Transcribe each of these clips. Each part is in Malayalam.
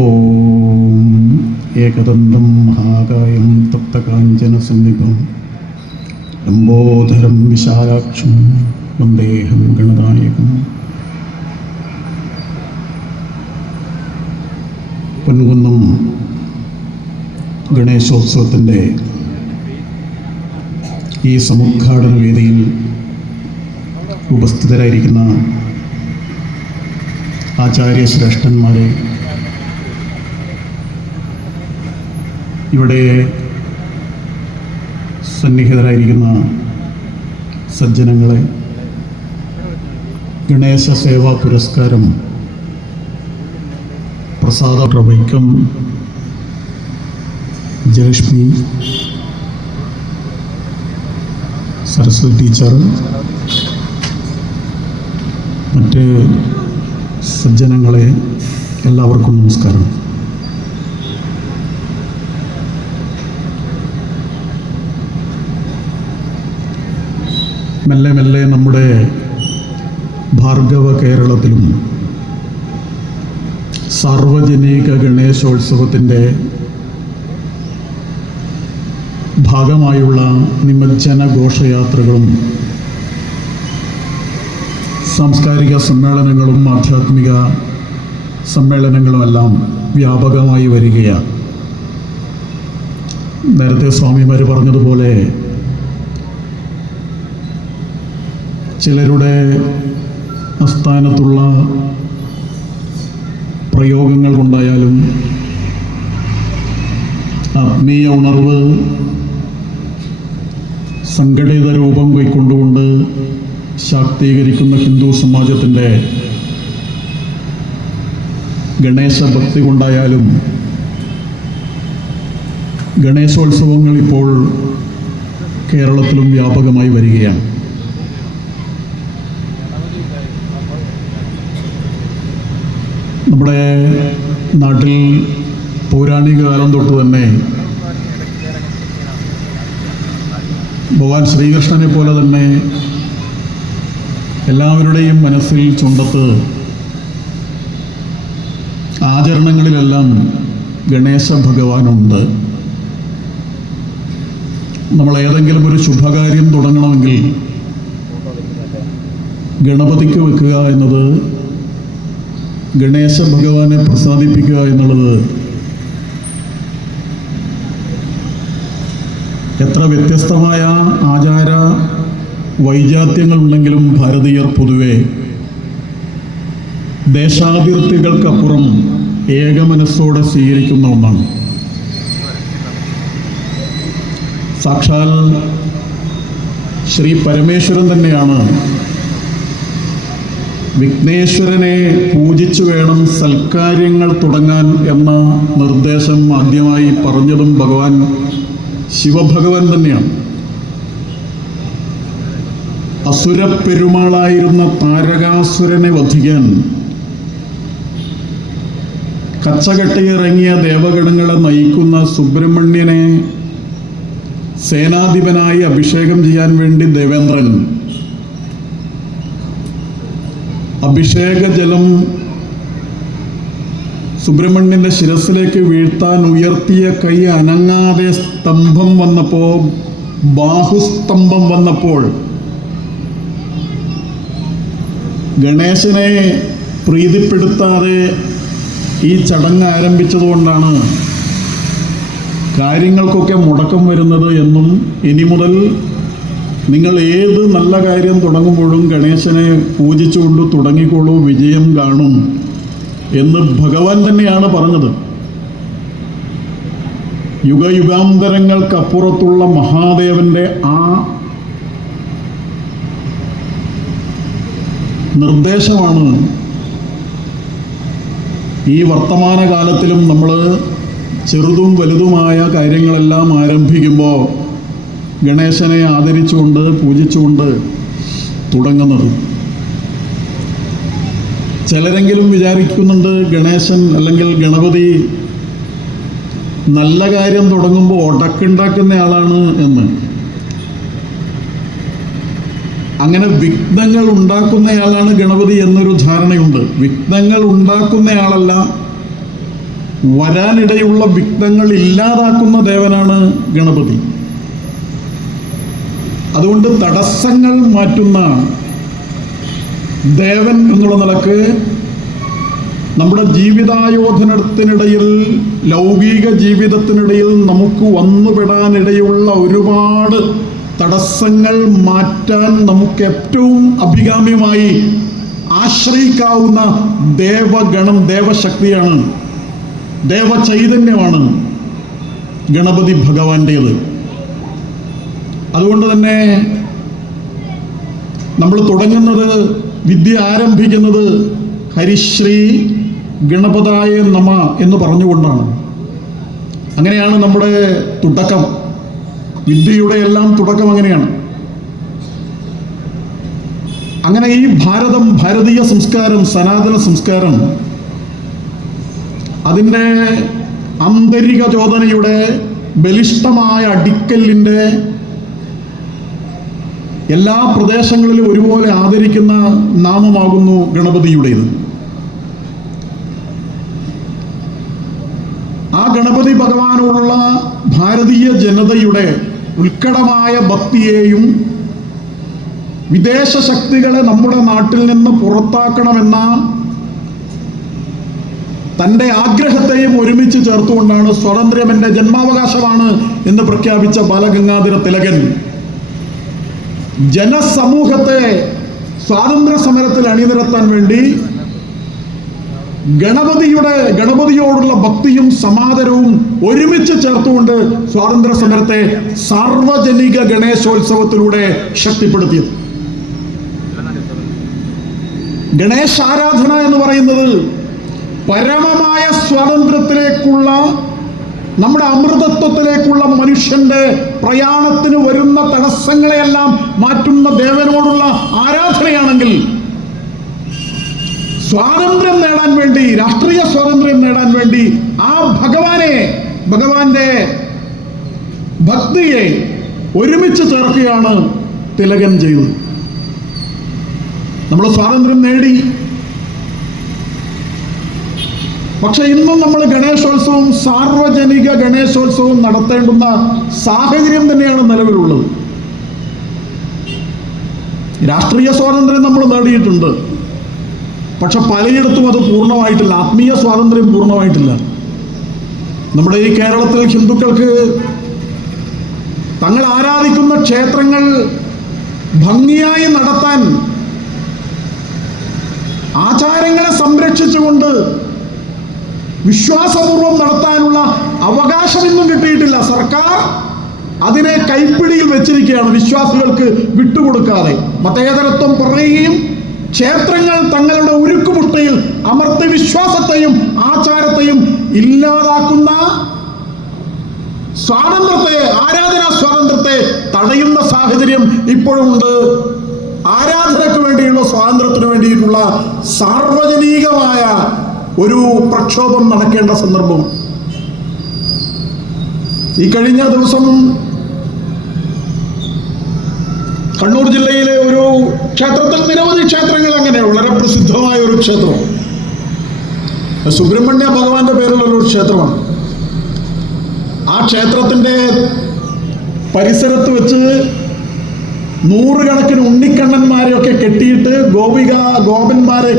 ഓം ഏകദന്തം മഹാകായം തപ്തകാഞ്ചനസന്നിഭം ലംബോദരം വിശാലാക്ഷം വന്ദേഹം ഗണനായകം. പൊൻകുന്നം ഗണേശോത്സവത്തിൻ്റെ ഈ സമുദ്ഘാടന വേദിയിൽ ഉപസ്ഥിതരായിരിക്കുന്ന ആചാര്യശ്രേഷ്ഠന്മാരെ, ഇവിടെ സന്നിഹിതരായിരിക്കുന്ന സജ്ജനങ്ങളെ, ഗണേശ സേവാ പുരസ്കാരം പ്രസാദ വൈക്കം ജയലക്ഷ്മി സരസ്വതി ടീച്ചർ, മറ്റ് സജ്ജനങ്ങളെ, എല്ലാവർക്കും നമസ്കാരം. മെല്ലെ മെല്ലെ നമ്മുടെ ഭാർഗവ കേരളത്തിലും സാർവജനിക ഗണേശോത്സവത്തിൻ്റെ ഭാഗമായുള്ള നിമജ്ജന ഘോഷയാത്രകളും സാംസ്കാരിക സമ്മേളനങ്ങളും ആധ്യാത്മിക സമ്മേളനങ്ങളുമെല്ലാം വ്യാപകമായി വരികയാണ്. നേരത്തെ സ്വാമിമാർ പറഞ്ഞതുപോലെ ചിലരുടെ ആസ്ഥാനത്തുള്ള പ്രയോഗങ്ങൾ കൊണ്ടായാലും ആത്മീയ ഉണർവ് സംഘടിത രൂപം കൈക്കൊണ്ടുകൊണ്ട് ശാക്തീകരിക്കുന്ന ഹിന്ദു സമാജത്തിൻ്റെ ഗണേശഭക്തി കൊണ്ടായാലും ഗണേശോത്സവങ്ങൾ ഇപ്പോൾ കേരളത്തിലും വ്യാപകമായി വരികയാണ്. നമ്മുടെ നാട്ടിൽ പൗരാണിക കാലം തൊട്ട് തന്നെ ഭഗവാൻ ശ്രീകൃഷ്ണനെ പോലെ തന്നെ എല്ലാവരുടെയും മനസ്സിൽ ചുണ്ടത്ത് ആചരണങ്ങളിലെല്ലാം ഗണേശ ഭഗവാനുണ്ട്. നമ്മൾ ഏതെങ്കിലും ഒരു ശുഭകാര്യം തുടങ്ങണമെങ്കിൽ ഗണപതിക്ക് വെക്കുക എന്നത്, ഗണേശ ഭഗവാനെ പ്രസാദിപ്പിക്കുക എന്നുള്ളത് എത്ര വ്യത്യസ്തമായ ആചാര വൈജാത്യങ്ങളുണ്ടെങ്കിലും ഭാരതീയർ പൊതുവെ ദേശാതിർത്തികൾക്കപ്പുറം ഏകമനസ്സോടെ സ്വീകരിക്കുന്ന ഒന്നാണ്. സാക്ഷാൽ ശ്രീ പരമേശ്വരൻ തന്നെയാണ് വിഘ്നേശ്വരനെ പൂജിച്ചു വേണം സൽക്കാര്യങ്ങൾ തുടങ്ങാൻ എന്ന നിർദ്ദേശം ആദ്യമായി പറഞ്ഞതും ഭഗവാൻ ശിവഭഗവാൻ തന്നെയാണ്. അസുരപ്പെരുമാളായിരുന്ന താരകാസുരനെ വധിക്കാൻ കച്ചകെട്ടിയിറങ്ങിയ ദേവഗണങ്ങളെ നയിക്കുന്ന സുബ്രഹ്മണ്യനെ സേനാധിപനായി അഭിഷേകം ചെയ്യാൻ വേണ്ടി ദേവേന്ദ്രൻ അഭിഷേക ജലം സുബ്രഹ്മണ്യന്റെ ശിരസിലേക്ക് വീഴ്ത്താൻ ഉയർത്തിയ കൈ അനങ്ങാതെ സ്തംഭം വന്നപ്പോൾ, ബാഹുസ്തംഭം വന്നപ്പോൾ ഗണേശനെ പ്രീതിപ്പെടുത്താതെ ഈ ചടങ്ങ് ആരംഭിച്ചതുകൊണ്ടാണ് കാര്യങ്ങൾക്കൊക്കെ മുടക്കം വരുന്നത് എന്നും, ഇനി മുതൽ നിങ്ങൾ ഏത് നല്ല കാര്യം തുടങ്ങുമ്പോഴും ഗണേശനെ പൂജിച്ചുകൊണ്ട് തുടങ്ങിക്കോളൂ, വിജയം കാണും എന്ന് ഭഗവാൻ തന്നെയാണ് പറഞ്ഞത്. യുഗയുഗാന്തരങ്ങൾക്കപ്പുറത്തുള്ള മഹാദേവന്റെ ആ നിർദ്ദേശമാണ് ഈ വർത്തമാനകാലത്തിലും നമ്മൾ ചെറുതും വലുതുമായ കാര്യങ്ങളെല്ലാം ആരംഭിക്കുമ്പോൾ ഗണേശനെ ആദരിച്ചുകൊണ്ട് പൂജിച്ചുകൊണ്ട് തുടങ്ങുന്നത്. ചിലരെങ്കിലും വിചാരിക്കുന്നുണ്ട് ഗണേശൻ അല്ലെങ്കിൽ ഗണപതി നല്ല കാര്യം തുടങ്ങുമ്പോൾ ഒടക്കുണ്ടാക്കുന്നയാളാണ് എന്ന്. അങ്ങനെ വിഘ്നങ്ങൾ ഉണ്ടാക്കുന്നയാളാണ് ഗണപതി എന്നൊരു ധാരണയുണ്ട്. വിഘ്നങ്ങൾ ഉണ്ടാക്കുന്നയാളല്ല, വരാനിടയുള്ള വിഘ്നങ്ങൾ ഇല്ലാതാക്കുന്ന ദേവനാണ് ഗണപതി. അതുകൊണ്ട് തടസ്സങ്ങൾ മാറ്റുന്ന ദേവൻ എന്നുള്ള നിലക്ക് നമ്മുടെ ജീവിതായോധനത്തിനിടയിൽ, ലൗകിക ജീവിതത്തിനിടയിൽ നമുക്ക് വന്നുപെടാനിടയുള്ള ഒരുപാട് തടസ്സങ്ങൾ മാറ്റാൻ നമുക്ക് ഏറ്റവും അഭികാമ്യമായി ആശ്രയിക്കാവുന്ന ദേവഗണം, ദേവശക്തിയാണ്, ദേവചൈതന്യമാണ് ഗണപതി ഭഗവാന്റേത്. അതുകൊണ്ട് തന്നെ നമ്മൾ തുടങ്ങുന്നത്, വിദ്യ ആരംഭിക്കുന്നത് ഹരിശ്രീ ഗണപതായ നമ എന്ന് പറഞ്ഞുകൊണ്ടാണ്. അങ്ങനെയാണ് നമ്മുടെ തുടക്കം. വിദ്യയുടെ എല്ലാം തുടക്കം അങ്ങനെയാണ്. അങ്ങനെ ഈ ഭാരതം, ഭാരതീയ സംസ്കാരം, സനാതന സംസ്കാരം, അതിൻ്റെ ആന്തരിക ചോദനയുടെ ബലിഷ്ഠമായ അടിക്കല്ലിൻ്റെ എല്ലാ പ്രദേശങ്ങളിലും ഒരുപോലെ ആദരിക്കുന്ന നാമമാകുന്നു ഗണപതിയുടേത്. ആ ഗണപതി ഭഗവാനോടുള്ള ഭാരതീയ ജനതയുടെ ഉത്കടമായ ഭക്തിയെയും വിദേശ ശക്തികളെ നമ്മുടെ നാട്ടിൽ നിന്ന് പുറത്താക്കണമെന്ന തൻ്റെ ആഗ്രഹത്തെയും ഒരുമിച്ച് ചേർത്തുകൊണ്ടാണ് സ്വാതന്ത്ര്യം എൻ്റെ ജന്മാവകാശമാണ് എന്ന് പ്രഖ്യാപിച്ച ബാലഗംഗാധര തിലകൻ ജനസമൂഹത്തെ സ്വാതന്ത്ര്യ സമരത്തിൽ അണിനിരത്താൻ വേണ്ടി ഗണപതിയോടുള്ള ഭക്തിയും സമാദരവും ഒരുമിച്ച് ചേർത്തുകൊണ്ട് സ്വാതന്ത്ര്യ സമരത്തെ സാർവജനിക ഗണേശോത്സവത്തിലൂടെ ശക്തിപ്പെടുത്തിയത്. ഗണേശാരാധന എന്ന് പറയുന്നത് പരമമായ സ്വാതന്ത്ര്യത്തിലേക്കുള്ള, നമ്മുടെ അമൃതത്വത്തിലേക്കുള്ള മനുഷ്യന്റെ പ്രയാണത്തിന് വരുന്ന തടസ്സങ്ങളെയെല്ലാം മാറ്റുന്ന ദേവനോടുള്ള ആരാധനയാണെങ്കിൽ, സ്വാതന്ത്ര്യം നേടാൻ വേണ്ടി, രാഷ്ട്രീയ സ്വാതന്ത്ര്യം നേടാൻ വേണ്ടി ആ ഭഗവാന്റെ ഭക്തിയെ ഒരുമിച്ച് ചേർക്കുകയാണ് തിലകൻ ചെയ്തത്. നമ്മൾ സ്വാതന്ത്ര്യം നേടി. പക്ഷെ ഇന്നും നമ്മൾ ഗണേശോത്സവം, സാർവജനിക ഗണേശോത്സവം നടത്തേണ്ടുന്ന സാഹചര്യം തന്നെയാണ് നിലവിലുള്ളത്. രാഷ്ട്രീയ സ്വാതന്ത്ര്യം നമ്മൾ നേടിയിട്ടുണ്ട്, പക്ഷെ പലയിടത്തും അത് പൂർണ്ണമായിട്ടില്ല. ആത്മീയ സ്വാതന്ത്ര്യം പൂർണ്ണമായിട്ടില്ല. നമ്മുടെ ഈ കേരളത്തിൽ ഹിന്ദുക്കൾക്ക് തങ്ങൾ ആരാധിക്കുന്ന ക്ഷേത്രങ്ങൾ ഭംഗിയായി നടത്താൻ, ആചാരങ്ങളെ സംരക്ഷിച്ചുകൊണ്ട് വിശ്വാസപൂർവം നടത്താനുള്ള അവകാശം ഇന്നും കിട്ടിയിട്ടില്ല. സർക്കാർ അതിനെ കൈപ്പിടിയിൽ വെച്ചിരിക്കുകയാണ്, വിശ്വാസികൾക്ക് വിട്ടുകൊടുക്കാതെ. മതേതരത്വം പറയുകയും ക്ഷേത്രങ്ങൾ തങ്ങളുടെ ഉരുക്കുമുട്ടയിൽ അമർത്തി വിശ്വാസത്തെയും ആചാരത്തെയും ഇല്ലാതാക്കുന്ന സ്വാതന്ത്ര്യത്തെ, ആരാധനാ സ്വാതന്ത്ര്യത്തെ തടയുന്ന സാഹചര്യം ഇപ്പോഴുണ്ട്. ആരാധനയ്ക്ക് വേണ്ടിയുള്ള സ്വാതന്ത്ര്യത്തിന് വേണ്ടിയിട്ടുള്ള സാർവജനികമായ ഒരു പ്രക്ഷോഭം നടക്കേണ്ട സന്ദർഭം. ഈ കഴിഞ്ഞ ദിവസം കണ്ണൂർ ജില്ലയിലെ ഒരു ക്ഷേത്രത്തിൽ, നിരവധി ക്ഷേത്രങ്ങൾ, അങ്ങനെ വളരെ പ്രസിദ്ധമായ ഒരു ക്ഷേത്രം, സുബ്രഹ്മണ്യ ഭഗവാന്റെ പേരുള്ള ഒരു ക്ഷേത്രമാണ്. ആ ക്ഷേത്രത്തിന്റെ പരിസരത്ത് വെച്ച് നൂറുകണക്കിന് ഉണ്ണിക്കണ്ണന്മാരെയൊക്കെ കെട്ടിയിട്ട്, ഗോപന്മാരെ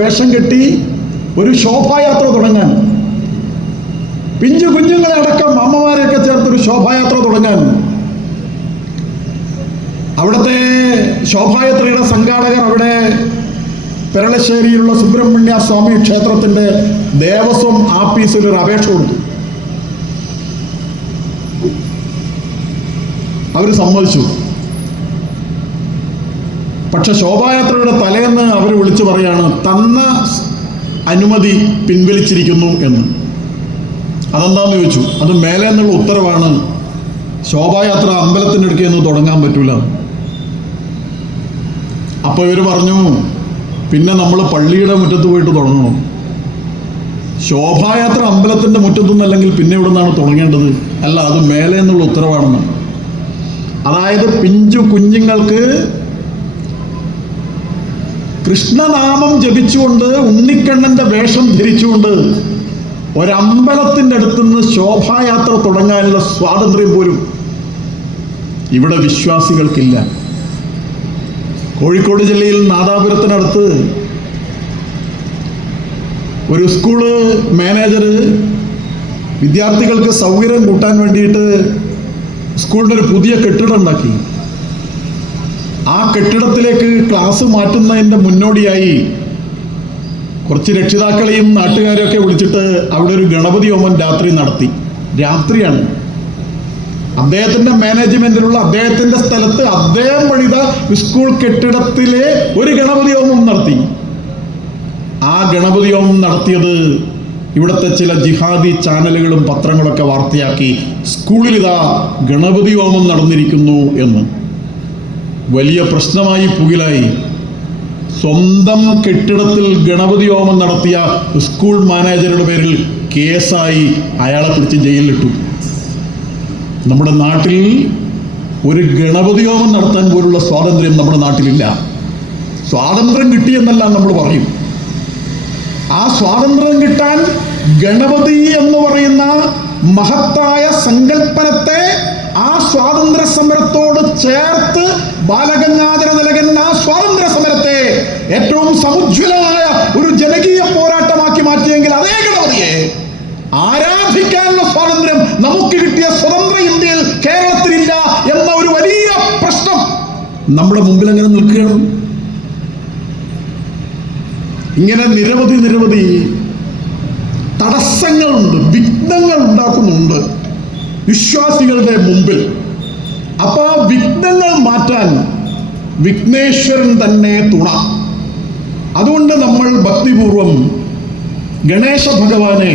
വേഷം കെട്ടി ഒരു ശോഭായാത്ര തുടങ്ങാൻ, പിഞ്ചു കുഞ്ഞുങ്ങളെ അടക്കം അമ്മമാരെയൊക്കെ ചേർത്തൊരു ശോഭായാത്ര തുടങ്ങാൻ അവിടുത്തെ ശോഭായാത്രയുടെ സംഘാടകർ അവിടെ പെരളശ്ശേരിയിലുള്ള സുബ്രഹ്മണ്യ സ്വാമി ക്ഷേത്രത്തിന്റെ ദേവസ്വം ആഫീസിൽ ഒരു അപേക്ഷ കൊടുത്തു. അവർ സമ്മതിച്ചു. പക്ഷെ ശോഭായാത്രയുടെ തലേന്ന് അവർ വിളിച്ചു പറയാണ്, തന്ന അനുമതി പിൻവലിച്ചിരിക്കുന്നു എന്ന്. അതെന്താന്ന് ചോദിച്ചു. അത് മേലെ നിന്നുള്ള ഉത്തരവാണ്, ശോഭായാത്ര അമ്പലത്തിൻ്റെ അടുക്കൽ നിന്ന് തുടങ്ങാൻ പറ്റൂല. അപ്പോൾ ഇവർ പറഞ്ഞു, പിന്നെ നമ്മൾ പള്ളിയുടെ മുറ്റത്ത് പോയിട്ട് തുടങ്ങണം. ശോഭായാത്ര അമ്പലത്തിൻ്റെ മുറ്റത്തുനിന്നല്ലെങ്കിൽ പിന്നെ ഇവിടെ നിന്നാണ് തുടങ്ങേണ്ടത്. അല്ല, അത് മേലെ നിന്നുള്ള ഉത്തരവാണെന്ന്. അതായത് പിഞ്ചു കുഞ്ഞുങ്ങൾക്ക് കൃഷ്ണനാമം ജപിച്ചുകൊണ്ട്, ഉണ്ണിക്കണ്ണന്റെ വേഷം ധരിച്ചുകൊണ്ട് ഒരമ്പലത്തിൻ്റെ അടുത്തുനിന്ന് ശോഭായാത്ര തുടങ്ങാനുള്ള സ്വാതന്ത്ര്യം പോലും ഇവിടെ വിശ്വാസികൾക്കില്ല. കോഴിക്കോട് ജില്ലയിൽ നാദാപുരത്തിനടുത്ത് ഒരു സ്കൂള് മാനേജർ വിദ്യാർത്ഥികൾക്ക് സൗകര്യം കൂട്ടാൻ വേണ്ടിയിട്ട് സ്കൂളിൻ്റെ ഒരു പുതിയ കെട്ടിടം ഉണ്ടാക്കി. ആ കെട്ടിടത്തിലേക്ക് ക്ലാസ് മാറ്റുന്നതിൻ്റെ മുന്നോടിയായി കുറച്ച് രക്ഷിതാക്കളെയും നാട്ടുകാരെയൊക്കെ വിളിച്ചിട്ട് അവിടെ ഒരു ഗണപതി ഹോമം രാത്രി നടത്തി. രാത്രിയാണ്. അദ്ദേഹത്തിൻ്റെ മാനേജ്മെന്റിലുള്ള അദ്ദേഹത്തിൻ്റെ സ്ഥലത്ത് അദ്ദേഹം പണിത സ്കൂൾ കെട്ടിടത്തിലെ ഒരു ഗണപതി ഹോമം നടത്തി. ആ ഗണപതി ഹോമം നടത്തിയത് ഇവിടുത്തെ ചില ജിഹാദി ചാനലുകളും പത്രങ്ങളൊക്കെ വാർത്തയാക്കി. സ്കൂളിൽ ഇതാ ഗണപതി ഹോമം നടന്നിരിക്കുന്നു എന്ന് വലിയ പ്രശ്നമായി പുകിലായി. സ്വന്തം കെട്ടിടത്തിൽ ഗണപതി ഹോമം നടത്തിയ സ്കൂൾ മാനേജറുടെ പേരിൽ കേസായി അയാളെ പിടിച്ച് ജയിലിലിട്ടു. നമ്മുടെ നാട്ടിൽ ഒരു ഗണപതി ഹോമം നടത്താൻ പോലുള്ള സ്വാതന്ത്ര്യം നമ്മുടെ നാട്ടിലില്ല. സ്വാതന്ത്ര്യം കിട്ടിയെന്നല്ല നമ്മൾ പറയും. ആ സ്വാതന്ത്ര്യം കിട്ടാൻ ഗണപതി എന്ന് പറയുന്ന മഹത്തായ സങ്കല്പനത്തെ ആ സ്വാതന്ത്ര്യ സമരത്തോട് ചേർത്ത് ബാലഗംഗാധര തിലകൻ ആ സ്വാതന്ത്ര്യ സമരത്തെ ഏറ്റവും സമുജ്വലമായ ഒരു ജനകീയ പോരാട്ടമാക്കി മാറ്റിയെങ്കിൽ അതേ ഗണപതിയെ ആരാധിക്കാനുള്ള സ്വാതന്ത്ര്യം നമുക്ക് കിട്ടിയ സ്വതന്ത്ര ഇന്ത്യയിൽ കേരളത്തിലില്ല എന്ന ഒരു വലിയ പ്രശ്നം നമ്മുടെ മുമ്പിൽ അങ്ങനെ നിൽക്കുകയാണ്. ഇങ്ങനെ നിരവധി തടസ്സങ്ങളുണ്ട്, വിഘ്നങ്ങൾ ഉണ്ടാക്കുന്നുണ്ട് വിശ്വാസികളുടെ മുമ്പിൽ. അപ്പൊ ആ വിഘ്നങ്ങൾ മാറ്റാൻ വിഘ്നേശ്വരൻ തന്നെ തുണ. അതുകൊണ്ട് നമ്മൾ ഭക്തിപൂർവം ഗണേശ ഭഗവാനെ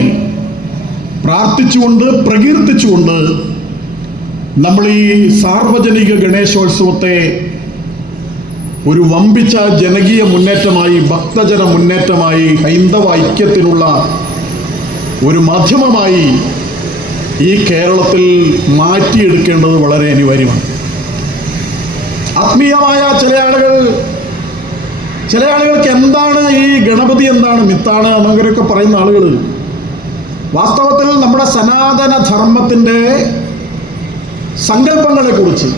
പ്രാർത്ഥിച്ചുകൊണ്ട് പ്രകീർത്തിച്ചുകൊണ്ട് നമ്മൾ ഈ സാർവജനിക ഗണേശോത്സവത്തെ ഒരു വമ്പിച്ച ജനകീയ മുന്നേറ്റമായി, ഭക്തജന മുന്നേറ്റമായി, ഹൈന്ദവ ഐക്യത്തിനുള്ള ഒരു മാധ്യമമായി ഈ കേരളത്തിൽ മാറ്റിയെടുക്കേണ്ടത് വളരെ അനിവാര്യമാണ്. ആത്മീയമായ ചില ആളുകൾക്ക് എന്താണ് ഈ ഗണപതി, എന്താണ് മിത്താണ് അങ്ങനെയൊക്കെ പറയുന്ന ആളുകൾ വാസ്തവത്തിൽ നമ്മുടെ സനാതന ധർമ്മത്തിൻ്റെ സങ്കല്പങ്ങളെക്കുറിച്ച്,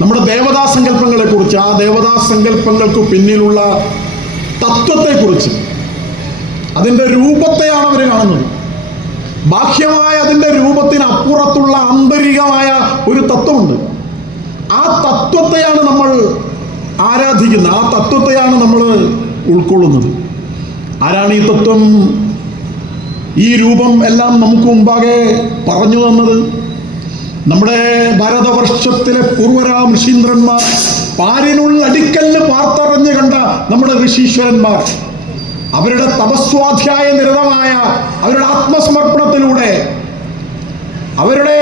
നമ്മുടെ ദേവതാ സങ്കല്പങ്ങളെക്കുറിച്ച്, ആ ദേവതാ സങ്കല്പങ്ങൾക്ക് പിന്നിലുള്ള തത്വത്തെക്കുറിച്ച്, അതിൻ്റെ രൂപത്തെയാണ് അവർ കാണുന്നത്. ബാഹ്യമായ അതിൻ്റെ രൂപത്തിന് അപ്പുറത്തുള്ള ആന്തരികമായ ഒരു തത്വമുണ്ട്. ആ തത്വത്തെയാണ് നമ്മൾ ആരാധിക്കുന്നത്, ആ തത്വത്തെയാണ് നമ്മൾ ഉൾക്കൊള്ളുന്നത്. ആരാണ് ഈ തത്വം, ഈ രൂപം എല്ലാം നമുക്ക് മുമ്പാകെ പറഞ്ഞു തന്നത്? നമ്മുടെ ഭാരതവർഷത്തിലെ പൂർവരാം ഋഷീന്ദ്രന്മാർ, പാരിനുള്ള അടിക്കല്ല് പാർത്തറിഞ്ഞ് കണ്ട നമ്മുടെ ഋഷീശ്വരന്മാർ, അവരുടെ തപസ്വാധ്യായ നിരതമായ അവരുടെ ആത്മസമർപ്പണത്തിലൂടെ, അവരുടെ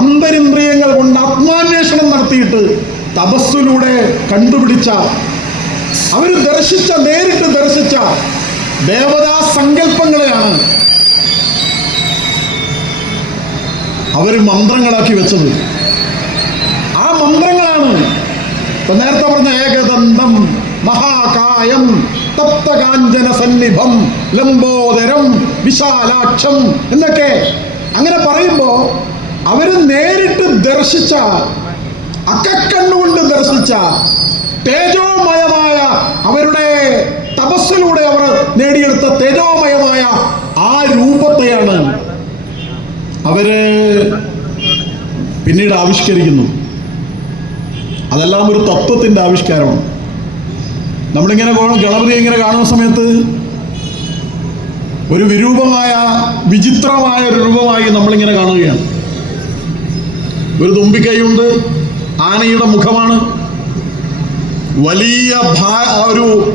അന്തരിന്ദ്രിയങ്ങൾ കൊണ്ട് ആത്മാന്വേഷണം നടത്തിയിട്ട് തപസ്സിലൂടെ കണ്ടുപിടിച്ച, അവർ നേരിട്ട് ദർശിച്ച ദേവതാ സങ്കല്പങ്ങളെയാണ് അവർ മന്ത്രങ്ങളാക്കി വെച്ചത്. ആ മന്ത്രങ്ങളാണ് ഇപ്പൊ നേരത്തെ പറഞ്ഞ ഏകദന്തം മഹാകായം തപ്തകാഞ്ചന സന്നിഭം ലംബോദരം വിശാലാക്ഷം എന്നൊക്കെ അങ്ങനെ പറയുമ്പോൾ അവര് നേരിട്ട് ദർശിച്ച, അക്കക്കണ്ണുകൊണ്ട് ദർശിച്ച തേജോമയമായ, അവരുടെ തപസ്സിലൂടെ അവർ നേടിയെടുത്ത തേജോമയമായ ആ രൂപത്തെയാണ് അവര് പിന്നീട് ആവിഷ്കരിക്കുന്നു. അതെല്ലാം ഒരു തത്വത്തിൻ്റെ ആവിഷ്കാരമാണ്. നമ്മളിങ്ങനെ ഗണപതി ഇങ്ങനെ കാണുന്ന സമയത്ത് ഒരു വിരൂപമായ, വിചിത്രമായ ഒരു രൂപമായി നമ്മളിങ്ങനെ കാണുകയാണ്. ഒരു തുമ്പിക്കൈയുണ്ട്, ആനയുടെ മുഖമാണ്, വലിയ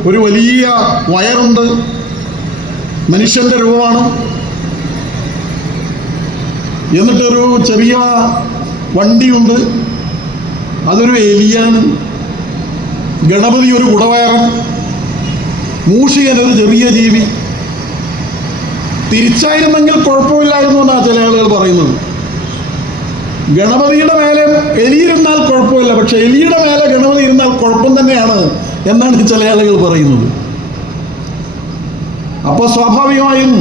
ഒരു വലിയ വയറുണ്ട്, മനുഷ്യന്റെ രൂപമാണ്. എന്നിട്ടൊരു ചെറിയ വണ്ടിയുണ്ട്, അതൊരു എലിയാണ്. ഗണപതി ഒരു കുടവയറൻ, മൂഷികൻ ഒരു ചെറിയ ജീവി. തിരിച്ചായിരുന്നെങ്കിൽ കുഴപ്പമില്ലായിരുന്നു എന്നാണ് ചില ആളുകൾ പറയുന്നത്. ഗണപതിയുടെ മേലെ എലിയിരുന്നാൽ കുഴപ്പമില്ല, പക്ഷെ എലിയുടെ മേലെ ഗണപതി ഇരുന്നാൽ കുഴപ്പം തന്നെയാണ് എന്നാണ് ചില ആളുകൾ പറയുന്നത്. അപ്പോൾ സ്വാഭാവികമായും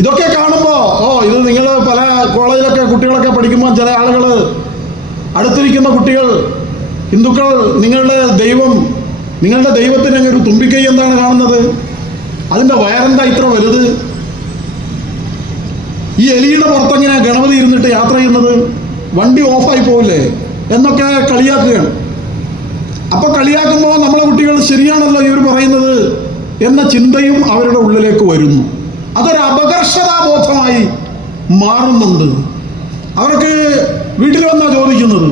ഇതൊക്കെ കാണുമ്പോൾ ഇത് നിങ്ങൾ പല കോളേജിലൊക്കെ കുട്ടികളൊക്കെ പഠിക്കുമ്പോൾ ചില ആളുകൾ അടുത്തിരിക്കുന്ന കുട്ടികൾ, ഹിന്ദുക്കൾ, നിങ്ങളുടെ ദൈവത്തിന് ഒരു തുമ്പിക്കൈ എന്താണ് കാണുന്നത്? അതിൻ്റെ വയറെന്താ ഇത്ര വലുത്? ഈ എലിയുടെ പുറത്തെങ്ങനെയാ ഗണപതി ഇരുന്നിട്ട് യാത്ര ചെയ്യുന്നത്? വണ്ടി ഓഫായി പോവില്ലേ എന്നൊക്കെ കളിയാക്കുകയാണ്. അപ്പൊ കളിയാക്കുമ്പോൾ നമ്മളെ കുട്ടികൾ ശരിയാണല്ലോ ഇവർ പറയുന്നത് എന്ന ചിന്തയും അവരുടെ ഉള്ളിലേക്ക് വരുന്നു. അതൊരു അപകർഷതാബോധമായി മാറുന്നുണ്ട്. അവർക്ക് വീട്ടിൽ വന്നാ ചോദിക്കുന്നത്,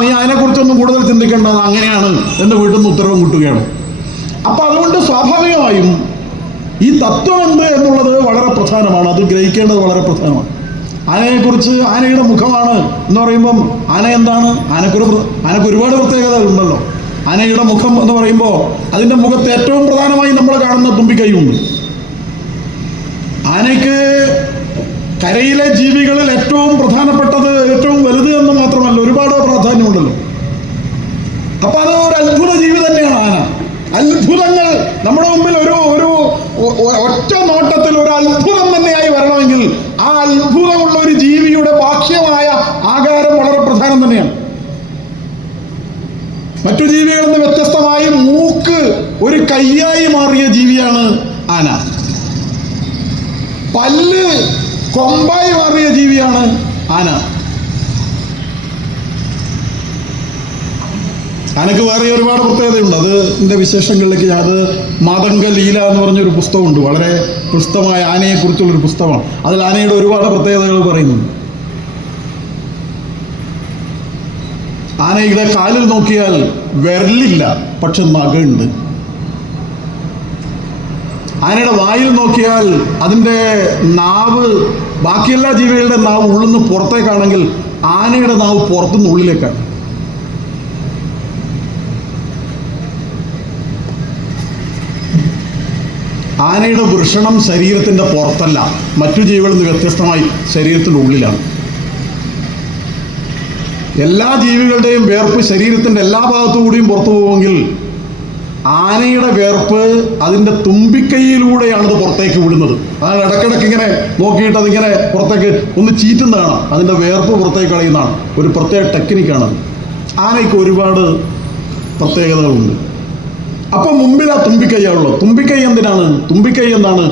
നീ അതിനെക്കുറിച്ചൊന്നും കൂടുതൽ ചിന്തിക്കേണ്ട, അങ്ങനെയാണ് എന്ന് വീട്ടിൽ നിന്ന് ഉത്തരവും കിട്ടുകയാണ്. അപ്പൊ അതുകൊണ്ട് സ്വാഭാവികമായും ഈ തത്വം എന്ത് എന്നുള്ളത് വളരെ പ്രധാനമാണ്. അത് ഗ്രഹിക്കേണ്ടത് വളരെ പ്രധാനമാണ്. ആനയെക്കുറിച്ച്, ആനയുടെ മുഖമാണ് എന്ന് പറയുമ്പം ആന എന്താണ്? ആനക്ക് ഒരുപാട് പ്രത്യേകതകളുണ്ടല്ലോ. ആനയുടെ മുഖം എന്ന് പറയുമ്പോൾ അതിൻ്റെ മുഖത്ത് ഏറ്റവും പ്രധാനമായി നമ്മൾ കാണുന്ന തുമ്പിക്കൈയുണ്ട്. ആനയ്ക്ക് കരയിലെ ജീവികളിൽ ഏറ്റവും പ്രധാനപ്പെട്ടത്, ഏറ്റവും വലുത് എന്ന് മാത്രമല്ല, ഒരുപാട് പ്രാധാന്യമുണ്ടല്ലോ. അപ്പൊ അത് ഒരു അത്ഭുത ജീവി തന്നെയാണ് ആന. അത്ഭുതങ്ങൾ നമ്മുടെ മുമ്പിൽ ഒരു ഒറ്റ നോട്ടത്തിൽ ഒരു അത്ഭുതം തന്നെയായി വരണമെങ്കിൽ ആ അത്ഭുതമുള്ള ഒരു ജീവിയുടെ ബാഹ്യമായ ആകാരം വളരെ പ്രധാനം തന്നെയാണ്. മറ്റു ജീവികളിൽ നിന്ന് വ്യത്യസ്തമായി മൂക്ക് ഒരു കയ്യായി മാറിയ ജീവിയാണ് ആന. പല്ല് കൊമ്പായി മാറിയ ജീവിയാണ് ആന. ആനക്ക് വേറെ ഒരുപാട് പ്രത്യേകതയുണ്ട്. അതിൻ്റെ വിശേഷങ്ങളിലേക്ക് അത് മാതംഗ ലീല എന്ന് പറഞ്ഞൊരു പുസ്തകമുണ്ട്. വളരെ പ്രസിദ്ധമായ ആനയെക്കുറിച്ചുള്ളൊരു പുസ്തകമാണ്. അതിൽ ആനയുടെ ഒരുപാട് പ്രത്യേകതകൾ പറയുന്നുണ്ട്. ആനയുടെ കാലിൽ നോക്കിയാൽ വിരലില്ല, പക്ഷെ നഖമുണ്ട്. ആനയുടെ വായിൽ നോക്കിയാൽ അതിൻ്റെ നാവ്, ബാക്കിയെല്ലാ ജീവികളുടെ നാവ് ഉള്ളിന്ന് പുറത്തേക്കാണെങ്കിൽ ആനയുടെ നാവ് പുറത്തുനിന്ന് ഉള്ളിലേക്കാണ്. ആനയുടെ വൃഷണം ശരീരത്തിൻ്റെ പുറത്തല്ല, മറ്റു ജീവികളിൽ നിന്ന് വ്യത്യസ്തമായി ശരീരത്തിൻ്റെ ഉള്ളിലാണ്. എല്ലാ ജീവികളുടെയും വേർപ്പ് ശരീരത്തിൻ്റെ എല്ലാ ഭാഗത്തുകൂടിയും പുറത്തു പോകുമെങ്കിൽ ആനയുടെ വേർപ്പ് അതിൻ്റെ തുമ്പിക്കൈയിലൂടെയാണ് അത് പുറത്തേക്ക് വിടുന്നത്. അതാണ് ഇടയ്ക്കിടയ്ക്ക് ഇങ്ങനെ നോക്കിയിട്ട് അതിങ്ങനെ പുറത്തേക്ക് ഒന്ന് ചീറ്റുന്നതാണ്. അതിൻ്റെ വേർപ്പ് പുറത്തേക്ക് കളയുന്നതാണ്. ഒരു പ്രത്യേക ടെക്നിക്കാണത്. ആനയ്ക്ക് ഒരുപാട് പ്രത്യേകതകളുണ്ട്. അപ്പൊ മുമ്പിൽ ആ തുമ്പിക്കൈയാണല്ലോ. തുമ്പിക്കൈ എന്തിനാണ്? തുമ്പിക്കൈ എന്താണ്?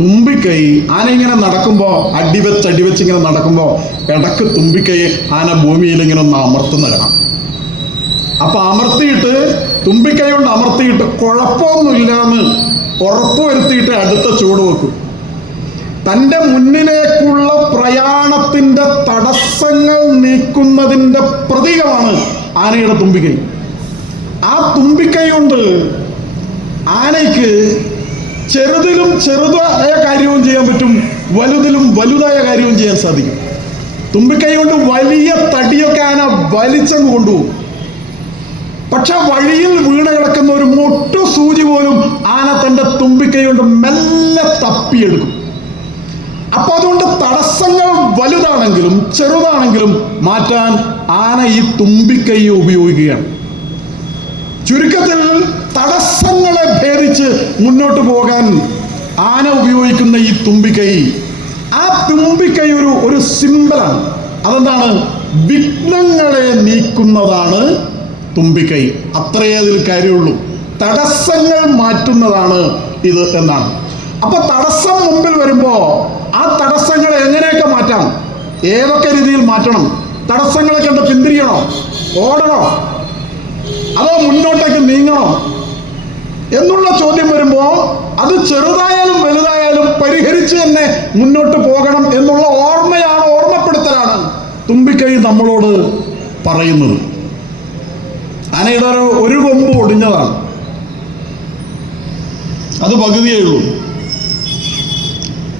തുമ്പിക്കൈ ആന ഇങ്ങനെ നടക്കുമ്പോൾ അടിവെച്ച് ഇങ്ങനെ നടക്കുമ്പോൾ ഇടക്ക് തുമ്പിക്കൈ ആന ഭൂമിയിൽ ഇങ്ങനെ ഒന്ന് അമർത്തുന്ന കാണാം. അപ്പൊ അമർത്തിയിട്ട്, തുമ്പിക്കൈ കൊണ്ട് അമർത്തിയിട്ട് കുഴപ്പമൊന്നുമില്ലാന്ന് ഉറപ്പുവരുത്തിയിട്ട് അടുത്ത ചുവട് വെക്കും. തൻ്റെ മുന്നിലേക്കുള്ള പ്രയാണത്തിന്റെ തടസ്സങ്ങൾ നീക്കുന്നതിൻ്റെ പ്രതീകമാണ് ആനയുടെ തുമ്പിക്കൈ. ആ തുമ്പിക്കൈ കൊണ്ട് ആനയ്ക്ക് ചെറുതിലും ചെറുതായ കാര്യവും ചെയ്യാൻ പറ്റും, വലുതിലും വലുതായ കാര്യവും ചെയ്യാൻ സാധിക്കും. തുമ്പിക്കൈ കൊണ്ട് വലിയ തടിയൊക്കെ ആന വലിച്ചങ്ങ് കൊണ്ടുപോകും. പക്ഷെ വഴിയിൽ വീണ് കിടക്കുന്ന ഒരു മൊട്ടു സൂചി പോലും ആന തൻ്റെ തുമ്പിക്കൈ കൊണ്ട് മെല്ലെ തപ്പിയെടുക്കും. അപ്പൊ അതുകൊണ്ട് തടസ്സങ്ങൾ വലുതാണെങ്കിലും ചെറുതാണെങ്കിലും മാറ്റാൻ ആന ഈ തുമ്പിക്കൈ ഉപയോഗിക്കുകയാണ്. ചുരുക്കത്തിൽ തടസ്സങ്ങളെ ഭേദിച്ച് മുന്നോട്ട് പോകാൻ ആന ഉപയോഗിക്കുന്ന ഈ തുമ്പിക്കൈ, ആ തുമ്പിക്കൈ ഒരു സിമ്പലാണ്. അതെന്താണ്? വിഘ്നങ്ങളെ നീക്കുന്നതാണ് തുമ്പിക്കൈ. അത്രയേ അതിൽ കാര്യമുള്ളൂ. തടസ്സങ്ങൾ മാറ്റുന്നതാണ് ഇത് എന്നാണ്. അപ്പൊ തടസ്സം മുമ്പിൽ വരുമ്പോ ആ തടസ്സങ്ങളെ എങ്ങനെയൊക്കെ മാറ്റാം, ഏതൊക്കെ രീതിയിൽ മാറ്റണം? തടസ്സങ്ങളെ കണ്ട് പിന്തിരിയണോ, ഓടണോ, അതോ മുന്നോട്ടേക്ക് നീങ്ങണോ എന്നുള്ള ചോദ്യം വരുമ്പോ അത് ചെറുതായാലും വലുതായാലും പരിഹരിച്ച് തന്നെ മുന്നോട്ട് പോകണം എന്നുള്ള ഓർമ്മപ്പെടുത്തലാണ് തുമ്പിക്കൈ നമ്മളോട് പറയുന്നത്. ആനയുടെ ഒരു കൊമ്പ് ഒടിഞ്ഞതാണ്, അത് പകുതിയേ ഉള്ളൂ.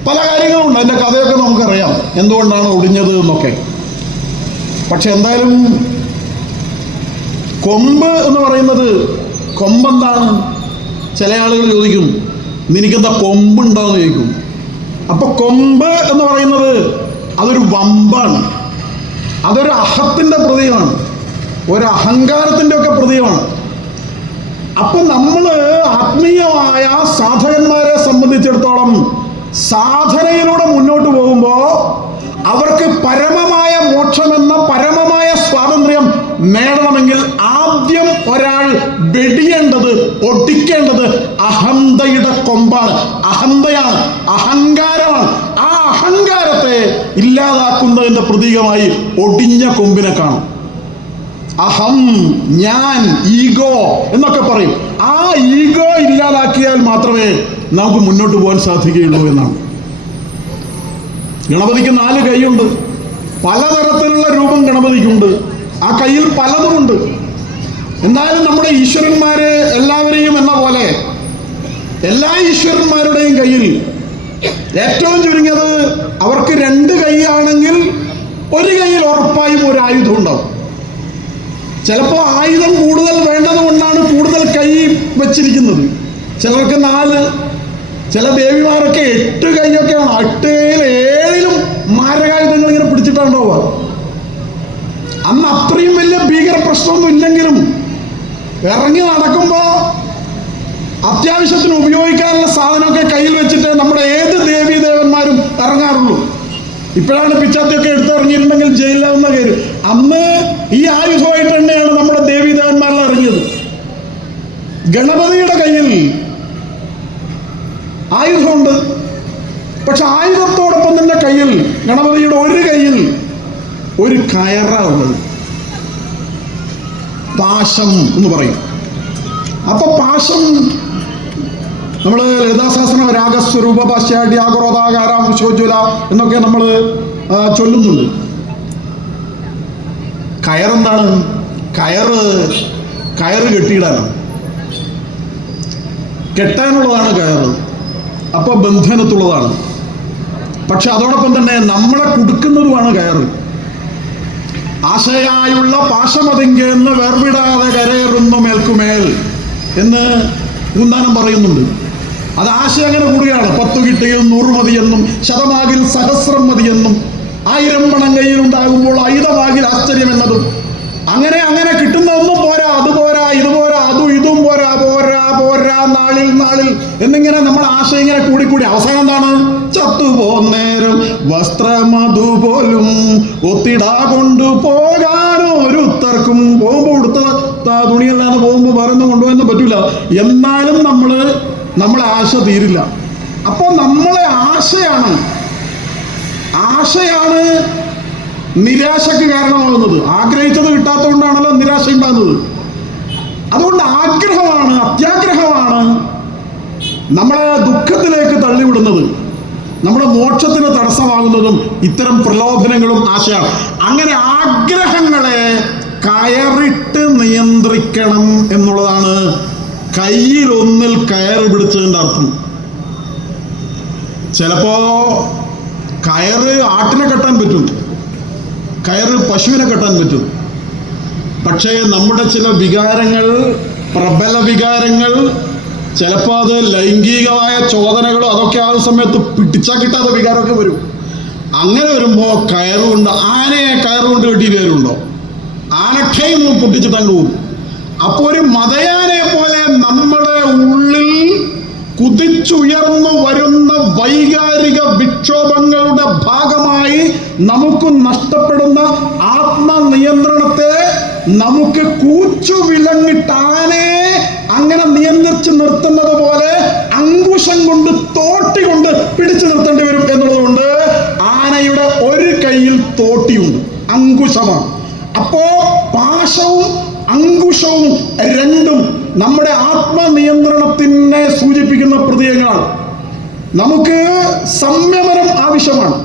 പല കാര്യങ്ങളുണ്ട്, അതിൻ്റെ കഥയൊക്കെ നമുക്കറിയാം, എന്തുകൊണ്ടാണ് ഒടിഞ്ഞത് എന്നൊക്കെ. പക്ഷെ എന്തായാലും കൊമ്പ് എന്ന് പറയുന്നത്, കൊമ്പെന്താണ്? ചില ആളുകൾ ചോദിക്കും, നിനക്കെന്താ കൊമ്പുണ്ടോയെന്ന് ചോദിക്കും. അപ്പൊ കൊമ്പ് എന്ന് പറയുന്നത് അതൊരു വമ്പാണ്, അതൊരു അഹത്തിൻ്റെ പ്രതീകമാണ്, ഒരു അഹങ്കാരത്തിൻ്റെ ഒക്കെ പ്രതീകമാണ്. അപ്പൊ നമ്മൾ ആത്മീയമായ സാധകന്മാരെ സംബന്ധിച്ചിടത്തോളം സാധനയിലൂടെ മുന്നോട്ട് പോകുമ്പോൾ അവർക്ക് പരമമായ മോക്ഷമെന്ന പരമമായ സ്വാതന്ത്ര്യം നേടണമെങ്കിൽ ആദ്യം ഒരാൾ വെടിയേണ്ടത്, ഒടിക്കേണ്ടത് അഹന്തയുടെ കൊമ്പാണ്. അഹന്തയാണ്, അഹങ്കാരമാണ്. ആ അഹങ്കാരത്തെ ഇല്ലാതാക്കുന്നതിന്റെ പ്രതീകമായി ഒടിഞ്ഞ കൊമ്പിനെ കാണും. അഹം, ഞാൻ, ഈഗോ എന്നൊക്കെ പറയും. ആ ഈഗോ ഇല്ലാതാക്കിയാൽ മാത്രമേ നമുക്ക് മുന്നോട്ട് പോകാൻ സാധിക്കുകയുള്ളൂ എന്നാണ്. ഗണപതിക്ക് 4 കൈയുണ്ട്. പലതരത്തിലുള്ള രൂപം ഗണപതിക്കുണ്ട്. ആ കയ്യിൽ പലതുമുണ്ട്. എന്തായാലും നമ്മുടെ ഈശ്വരന്മാര് എല്ലാവരെയും എന്ന പോലെ എല്ലാ ഈശ്വരന്മാരുടെയും കയ്യിൽ ഏറ്റവും ചുരുങ്ങിയത് അവർക്ക് 2 കൈയാണെങ്കിൽ ഒരു കൈയിൽ ഉറപ്പായും ഒരു ആയുധം ഉണ്ടാവും. ചിലപ്പോൾ ആയുധം കൂടുതൽ വേണ്ടത് കൊണ്ടാണ് കൂടുതൽ കൈ വെച്ചിരിക്കുന്നത്. ചിലർക്ക് 4, ചില ദേവിമാരൊക്കെ 8 കൈയൊക്കെയാണ്. 8 കൈയിൽ 7ലും മാരകായുധങ്ങൾ ഇങ്ങനെ പിടിച്ചിട്ടുണ്ടാവുക. അന്ന് അത്രയും വലിയ ഭീകര പ്രശ്നമൊന്നും ഇല്ലെങ്കിലും ഇറങ്ങി നടക്കുമ്പോൾ അത്യാവശ്യത്തിന് ഉപയോഗിക്കാനുള്ള സാധനമൊക്കെ കയ്യിൽ വെച്ചിട്ട് നമ്മുടെ ഏത് ദേവീദേവന്മാരും ഇറങ്ങാറുള്ളൂ. ഇപ്പോഴാണ് പിച്ചാത്തിയൊക്കെ എടുത്തിറങ്ങിയിട്ടുണ്ടെങ്കിൽ ജയിലിലാവുന്ന കാര്യം. അന്ന് ഈ ആയുധമായിട്ട് തന്നെയാണ് നമ്മുടെ ദേവീദേവന്മാരെല്ലാം ഇറങ്ങിയത്. ഗണപതിയുടെ കയ്യിൽ ആയുധമുണ്ട്. പക്ഷെ ആയുധത്തോടൊപ്പം തന്നെ കയ്യിൽ, ഗണപതിയുടെ ഒരു കയ്യിൽ ഒരു കയറുള്ളത്, പാശം എന്ന് പറയും. അപ്പൊ പാശം നമ്മൾ ലളിതാസഹസ്രം രാഗസ്വരൂപ പാശ്ചാട്യാക്രോധാകാരം ശോജ്വല എന്നൊക്കെ നമ്മൾ ചൊല്ലുന്നുണ്ട്. കയറെന്താണ്? കയറ് കെട്ടിയിടാനാണ്, കെട്ടാനുള്ളതാണ് കയറ്. അപ്പൊ ബന്ധനത്തുള്ളതാണ്. പക്ഷെ അതോടൊപ്പം തന്നെ നമ്മളെ കുടുക്കുന്നതുമാണ് കയറ്. ആശയായുള്ള പാശമതിങ്കെന്ന് വേർവിടാതെ കരയേറുന്നു മേൽക്കുമേൽ എന്ന് പൂന്താനം പറയുന്നുണ്ട്. അത് ആശയം അങ്ങനെ കൂടുകയാണ്. 10 കിട്ടിയും 100 മതിയെന്നും, ശതമാകിൽ സഹസ്രം മതിയെന്നും, 1000 പണം കയ്യിലുണ്ടാകുമ്പോൾ ആയുധമാകിൽ ആശ്ചര്യം എന്നതും. അങ്ങനെ കിട്ടുന്നതൊന്നും പോരാ, അത് പോരാ, ഇത് പോരാ, ഇതും പോരാ, പോരാ നാളിൽ എന്നിങ്ങനെ നമ്മൾ ആശയം ഇങ്ങനെ കൂടിക്കൂടി അവസാനം എന്താണ്? ചത്തുപോന്നേരം വസ്ത്രമതു പോലും ഒത്തിടാ കൊണ്ടുപോകാനോ ഒരുത്തർക്കും. പോകുമ്പോൾ ഉടുത്ത തുണിയല്ലാതെ പോകുമ്പോൾ വേറൊന്നും കൊണ്ടുപോകാൻ പറ്റൂല. എന്നാലും നമ്മളെ ആശ തീരില്ല. അപ്പൊ നമ്മളെ ആശയാണ് നിരാശക്ക് കാരണമാകുന്നത്. ആഗ്രഹിച്ചത് കിട്ടാത്തതുകൊണ്ടാണല്ലോ നിരാശ ഉണ്ടാകുന്നത്. അതുകൊണ്ട് ആഗ്രഹമാണ്, അത്യാഗ്രഹമാണ് നമ്മളെ ദുഃഖത്തിലേക്ക് തള്ളിവിടുന്നത്. നമ്മുടെ മോക്ഷത്തിന് തടസ്സമാകുന്നതും ഇത്തരം പ്രലോഭനങ്ങളും ആശയാണ്. അങ്ങനെ ആഗ്രഹങ്ങളെ കയറിട്ട് നിയന്ത്രിക്കണം എന്നുള്ളതാണ് കയ്യിലൊന്നിൽ കയറ് പിടിച്ചതിൻ്റെ അർത്ഥം. ചിലപ്പോ കയറ് ആട്ടിനെ കെട്ടാൻ പറ്റും, കയറ് പശുവിനെ കെട്ടാൻ പറ്റും. പക്ഷേ നമ്മുടെ ചില വികാരങ്ങൾ, പ്രബല വികാരങ്ങൾ, ചിലപ്പോൾ അത് ലൈംഗികമായ ചോദനകളോ അതൊക്കെ ആ സമയത്ത് പിടിച്ചാൽ കിട്ടാത്ത വികാരമൊക്കെ വരും. അങ്ങനെ വരുമ്പോൾ കയറുകൊണ്ട്, ആനയെ കയറുകൊണ്ട് കെട്ടിയിട്ടുണ്ടോ? ആനക്കയും പൊട്ടിച്ചിട്ട് അങ്ങ് പോകും. അപ്പോൾ ഒരു മതയാനെ പോലെ നമ്മുടെ ഉള്ളിൽ കുതിച്ചുയർന്നു വരുന്ന വൈകാരിക വിക്ഷോഭങ്ങളുടെ ഭാഗമായി നമുക്ക് നഷ്ടപ്പെടുന്ന ആത്മനിയന്ത്രണത്തെ നമുക്ക് കൂച്ചു വിലങ്ങിട്ടാനെ അങ്ങനെ നിയന്ത്രിച്ച് നിർത്തുന്നത് പോലെ അങ്കുശം കൊണ്ട്, തോട്ടി കൊണ്ട് പിടിച്ചു നിർത്തേണ്ടി വരും എന്നുള്ളതുകൊണ്ട് ആനയുടെ ഒരു കയ്യിൽ തോട്ടിയുണ്ട്, അങ്കുശമാണ്. അപ്പോ പാശവും അങ്കുശവും രണ്ടും നമ്മുടെ ആത്മനിയന്ത്രണത്തിനെ സൂചിപ്പിക്കുന്ന പ്രതീകങ്ങളാണ്. നമുക്ക് സംയമനം ആവശ്യമാണ്.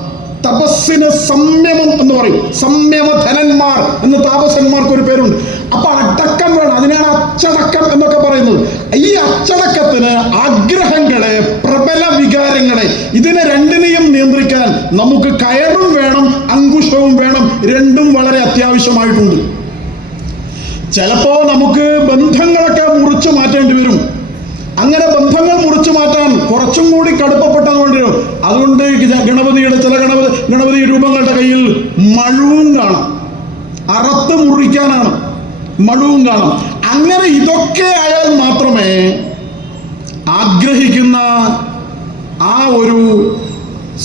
തപസ്സിന് സംയമം എന്ന് പറയും. സംയമധനന്മാർ എന്ന് താപസന്മാർക്ക് ഒരു പേരുണ്ട്. അപ്പൊ അടക്കം വേണം. അതിനാണ് അച്ചടക്കം എന്നൊക്കെ പറയുന്നത്. ഈ അച്ചടക്കത്തിന് ആഗ്രഹങ്ങളെ, പ്രബല വികാരങ്ങളെ, ഇതിനെ രണ്ടിനെയും നിയന്ത്രിക്കാൻ നമുക്ക് കയറും വേണം, അങ്കുശവും വേണം. രണ്ടും വളരെ അത്യാവശ്യമായിട്ടുണ്ട്. ചിലപ്പോ നമുക്ക് ബന്ധങ്ങളൊക്കെ മുറിച്ചു മാറ്റേണ്ടി വരും. അങ്ങനെ ബന്ധങ്ങൾ മുറിച്ചു മാറ്റാൻ കുറച്ചും കൂടി കടുപ്പപ്പെട്ടത് കൊണ്ട് അതുകൊണ്ട് ഗണപതിയുടെ ചില ഗണപതി രൂപങ്ങളുടെ കയ്യിൽ മഴുവും കാണാം. അറത്ത് മുറിക്കാനാണ് മഴുവും കാണാം. അങ്ങനെ ഇതൊക്കെ ആയാൽ മാത്രമേ ആഗ്രഹിക്കുന്ന ആ ഒരു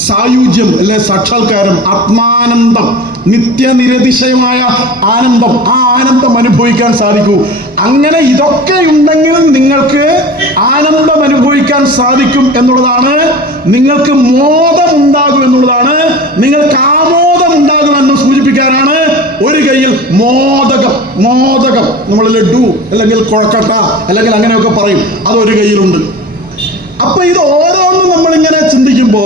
സായുജ്യം അല്ലെ സാക്ഷാത്കാരം, ആത്മാനന്ദം, നിത്യനിരതിശയമായ ആനന്ദം, ആ ആനന്ദം അനുഭവിക്കാൻ സാധിക്കൂ. അങ്ങനെ ഇതൊക്കെ ഉണ്ടെങ്കിൽ നിങ്ങൾക്ക് ആനന്ദം അനുഭവിക്കാൻ സാധിക്കും എന്നുള്ളതാണ്, നിങ്ങൾക്ക് മോദമുണ്ടാകും എന്നുള്ളതാണ്, നിങ്ങൾക്ക് ആമോദമുണ്ടാകുമെന്ന് സൂചിപ്പിക്കാനാണ് ഒരു കയ്യിൽ മോദകം. മോദകം നമ്മൾ ലഡു അല്ലെങ്കിൽ കൊഴക്കട്ട അല്ലെങ്കിൽ അങ്ങനെയൊക്കെ പറയും, അതൊരു കയ്യിലുണ്ട്. അപ്പൊ ഇത് ഓരോന്നും നമ്മളിങ്ങനെ ചിന്തിക്കുമ്പോ